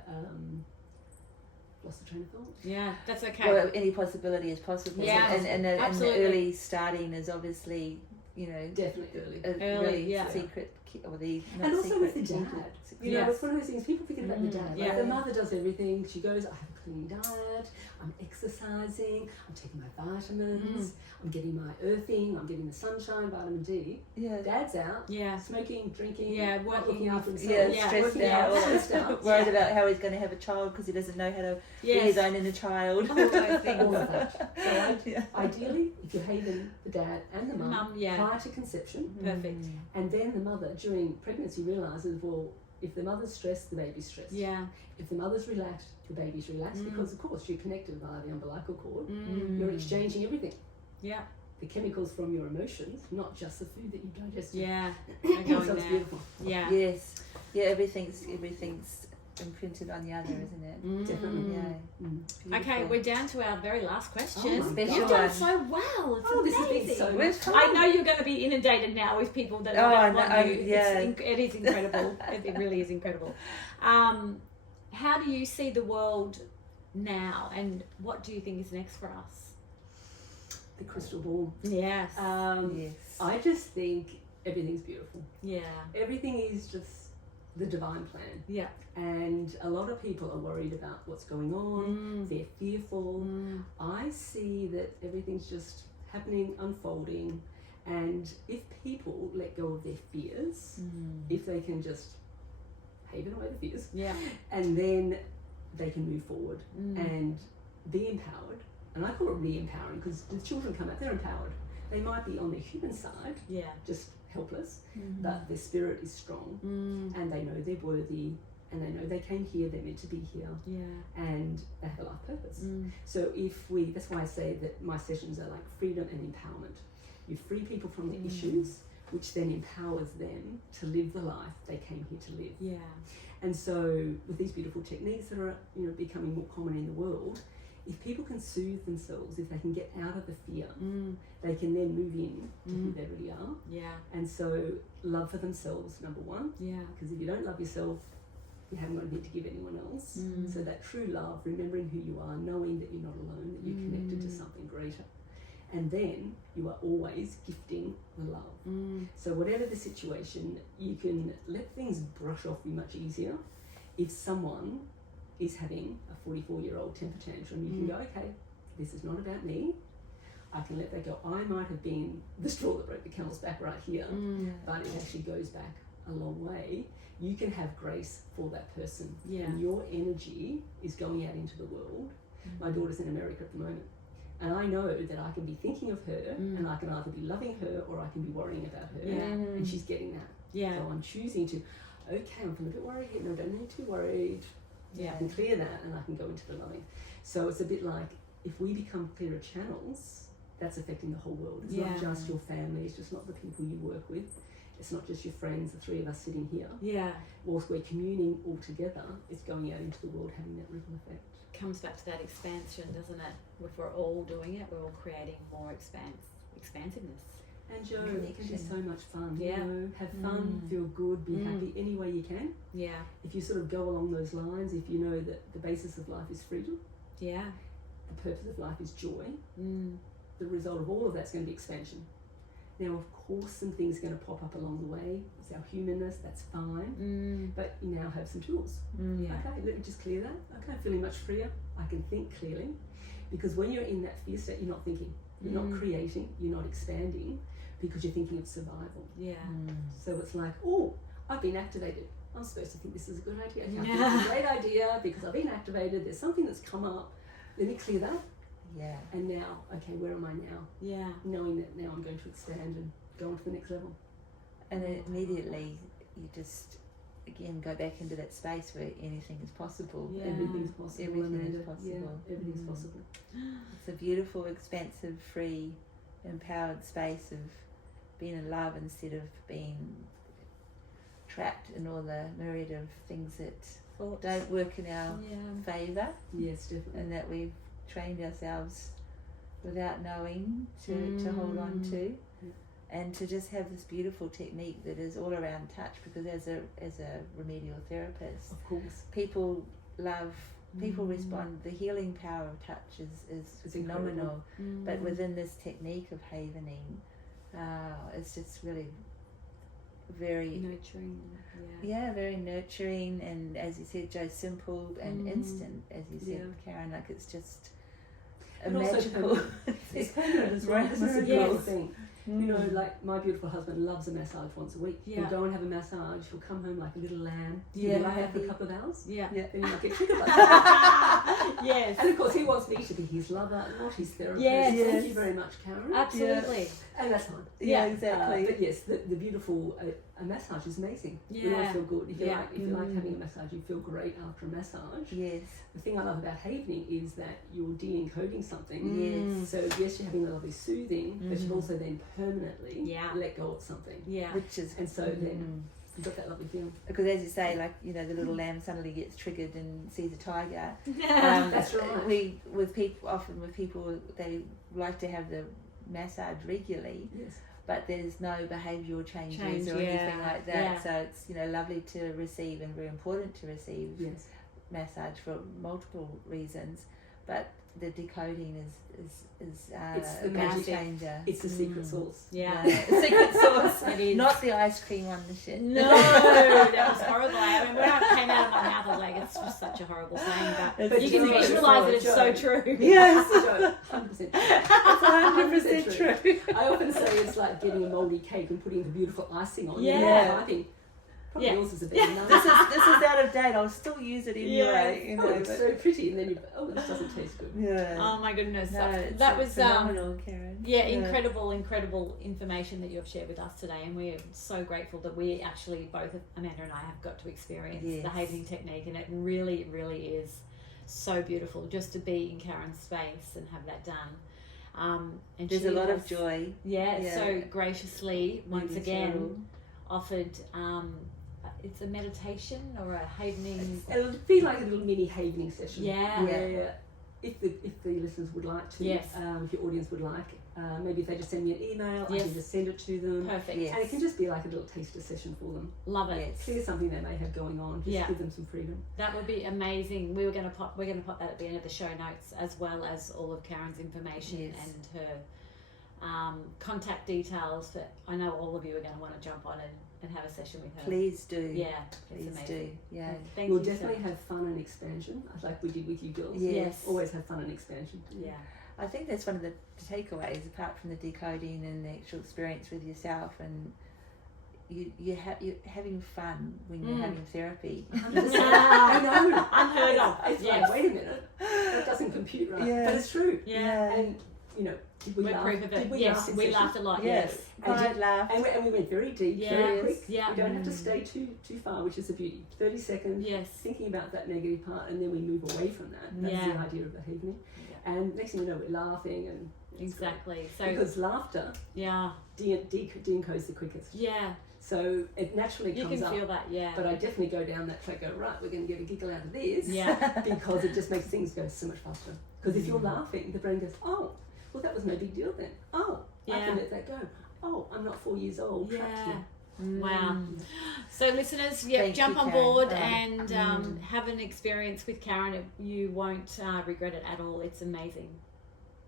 lost the train of thought. Yeah, that's okay. Well, any possibility is possible. Yeah, and the absolutely. early starting is obviously, you know, Definitely early. a Early, really yeah. secret, or the not And also secret, with the secret- dad. You know, Yes. it's one of those things, people forget about the dad. Like, Yeah. the mother does everything. She goes, I have a clean diet, I'm exercising, I'm taking my vitamins, I'm getting my earthing, I'm getting the sunshine, vitamin D. Yeah. Dad's out, Yeah. smoking, drinking, Yeah, not working looking after himself. Yeah, Yeah, stressed working out, stressed out. worried Yeah. about how he's going to have a child because he doesn't know how to be Yes. his own inner child. All of those things. All of that. So Yeah. ideally, if you're having the dad and the mum Mum, yeah. prior to conception, Perfect. and then the mother during pregnancy realises, well, if the mother's stressed, the baby's stressed. Yeah. If the mother's relaxed, the baby's relaxed, because of course you're connected via the umbilical cord. Mm. You're exchanging everything. Yeah. The chemicals from your emotions, not just the food that you digested. Yeah. So They're going it's there. beautiful. Yeah. Yes. Yeah, everything's imprinted on the other, isn't it? Mm. Definitely. Yeah. Mm. Okay, Beautiful. we're down to our very last question. Oh my Special You've done one. so well. It's Oh, this has amazing. been so We're much fun. I know you're going to be inundated now with people that Oh, don't no, want you. yeah. It is incredible. It really is incredible. How do you see the world now, and what do you think is next for us? The crystal ball. Yes. Yes. I just think everything's beautiful. Yeah. Everything is just the divine plan. Yeah. And a lot of people are worried about what's going on. Mm. They're fearful. Mm. I see that everything's just happening, unfolding. And if people let go of their fears, if they can just haven away the fears, Yeah. and then they can move forward Mm. and be empowered. And I call it re-empowering because the children come out, they're empowered. They might be on the human side, Yeah. just helpless, but their spirit is strong Mm. and they know they're worthy and they know they came here, they're meant to be here, Yeah. and they have a life purpose. Mm. So that's why I say that my sessions are like freedom and empowerment. You free people from the issues, which then empowers them to live the life they came here to live. Yeah. And so with these beautiful techniques that are, you know, becoming more common in the world, if people can soothe themselves, if they can get out of the fear, Mm. they can then move in to who they really are. Yeah. And so love for themselves, number one, Yeah. because if you don't love yourself, you haven't got anything to give anyone else. Mm. So that true love, remembering who you are, knowing that you're not alone, that you're connected to something greater. And then you are always gifting the love. Mm. So whatever the situation, you can let things brush off you much easier. If someone is having a 44-year-old temper tantrum, you can go, okay, this is not about me. I can let that go. I might have been the straw that broke the camel's back right here, but it actually goes back a long way. You can have grace for that person. Yeah. And your energy is going out into the world. My daughter's in America at the moment. And I know that I can be thinking of her and I can either be loving her or I can be worrying about her. Yeah. And she's getting that. Yeah. So I'm choosing to, okay, I'm feeling a bit worried. No, don't need to be worried. Yeah. I can clear that and I can go into the loving. So it's a bit like if we become clearer channels, that's affecting the whole world. It's not Yeah. just your family, it's just not the people you work with. It's not just your friends, the three of us sitting here. Yeah. Whilst we're communing all together, it's going out into the world having that ripple effect. Comes back to that expansion, doesn't it? If we're all doing it, we're all creating more expansiveness. And Joe, it can be so much fun. Yeah. You know, have fun, feel good, be happy any way you can. Yeah. If you sort of go along those lines, if you know that the basis of life is freedom, Yeah. the purpose of life is joy, Mm. the result of all of that's going to be expansion. Now, of course, some things are going to pop up along the way. It's our humanness, that's fine. Mm. But you now have some tools. Yeah. Okay, let me just clear that. Okay, I'm feeling much freer. I can think clearly. Because when you're in that fear state, you're not thinking. You're not creating, you're not expanding, because you're thinking of survival. Yeah. So it's like, oh, I've been activated. I'm supposed to think this is a good idea. Okay, Yeah. it's a great idea because I've been activated. There's something that's come up. Let me clear that. Yeah. And now, okay, where am I now? Yeah. Knowing that now I'm going to expand and go on to the next level. And then immediately you just, again, go back into that space where anything is possible. Yeah. Everything's possible. Everything is Amanda. possible. Yeah, everything's possible. It's a beautiful, expansive, free, empowered space of being in love instead of being trapped in all the myriad of things that Thoughts. don't work in our Yeah. favour, Yes, definitely. and that we've trained ourselves without knowing to hold on to, and to just have this beautiful technique that is all around touch, because as a remedial therapist, Of course. people respond. The healing power of touch is It's phenomenal, but within this technique of havening, it's just really very Nurturing. very nurturing, and as you said, Joe, simple and instant, as you said, Yeah. Karen, like it's just a And also magical It's permanent as well. This is a Yes. beautiful thing. You know, like my beautiful husband loves a massage once a week. Yeah. He'll go and have a massage. He'll come home like a little lamb. Yeah. He'll lie there for a couple of hours. Yeah. Yeah. Then he might get triggered by that. Yes. And of course, he wants me to be his lover, not his therapist. Yes. Thank you very much, Karen. Absolutely. And that's fine. Yeah, Yeah. exactly. But yes, the beautiful a massage is amazing. We all Yeah. feel good. If you Yeah. like, having a massage, you feel great after a massage. Yes. The thing I love about havening is that you're de-encoding something. Yes. So yes, you're having a lovely soothing, but you've also then permanently let go of something. Yeah. Which is, And so then you've got that lovely feeling. because as you say, like, you know, the little lamb suddenly gets triggered and sees a tiger. That's right. We with people they like to have the massage regularly, Yes. but there's no behavioural changes or anything like that. yeah. So it's, you know, lovely to receive and very important to receive Yes. massage for multiple reasons, but the decoding is It's a the game magic. changer. It's the secret sauce. Yeah. Secret sauce, It is. not the ice cream on the shit. No, that was horrible. I mean, when it came out of my mouth, I was like, it's just such a horrible saying, but It's you can Joe, visualise it, it's Joe. so true. Yes. Joe, 100% true. It's 100% true. I often say it's like getting a mouldy cake and putting the beautiful icing on. Yeah. I think probably Yeah. yours is a bit enough. This is out of date. I'll still use it anyway. You know, Oh, it's but- so pretty, and then you, this doesn't taste good. yeah. Oh my goodness. No, it's that was phenomenal, Karen. yeah, incredible information that you have shared with us today, and we're so grateful that we actually, both Amanda and I, have got to experience Yes. the havening technique, and it really is so beautiful just to be in Karen's space and have that done. And There's she a lot of has, joy. Yeah, so graciously once Really again true. offered. It's a meditation or a havening. It'll be like a little mini havening session. Yeah. Where if the listeners would like to, Yes. if your audience would like, maybe if they just send me an email, I Yes. can just send it to them. Perfect. Yes. And it can just be like a little taster session for them. Love it. Yes. Clear something they may have going on. Just Yeah. give them some freedom. That would be amazing. We're gonna pop that at the end of the show notes, as well as all of Karen's information Yes. and her contact details. But I know all of you are going to want to jump on and have a session with her. Please do. Yeah, Please it's do. amazing. Yeah. Thank We'll you definitely so have fun and expansion, like we did with you girls. Yes. Always have fun and expansion. Yeah. I think that's one of the takeaways, apart from the decoding and the actual experience with yourself, and you're having fun when you're having therapy. I know. Unheard of. It's Yes. like, wait a minute, that doesn't compute right. Yeah. But it's true. Yeah. And you know, did we We're laugh? proof of it. Did we Yes, laugh in we session? laughed a lot. Yes. And Cried, laughed. And we went very deep, Yes. very quick. Yeah. We don't have to stay too far, which is the beauty. 30 seconds, Yes. thinking about that negative part, and then we move away from that. That's Yeah. the idea of the havening. And next thing you know, we're laughing, and it's great. Exactly. So Because laughter yeah. de-encodes the quickest. Yeah. So it naturally You comes can up. feel that. Yeah. But I definitely go down that track, go, right, we're going to get a giggle out of this. Yeah. Because it just makes things go so much faster. Because if you're laughing, the brain goes, oh, well, that was no big deal then. Oh, I Yeah. can let that go. Oh, I'm not 4 years old. trapped Yeah. here. Wow. So listeners, yeah, Thank jump you, on Karen. board and have an experience with Karen. You won't regret it at all. It's amazing.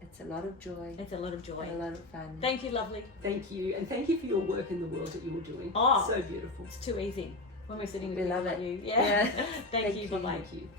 It's a lot of joy. It's a lot of joy. And a lot of fun. Thank you, lovely. Thank you. And thank you for your work in the world that you were doing. Oh. So beautiful. It's too easy when we're sitting with We people love like it. you. Yeah. Thank you. you. Bye-bye. Thank you.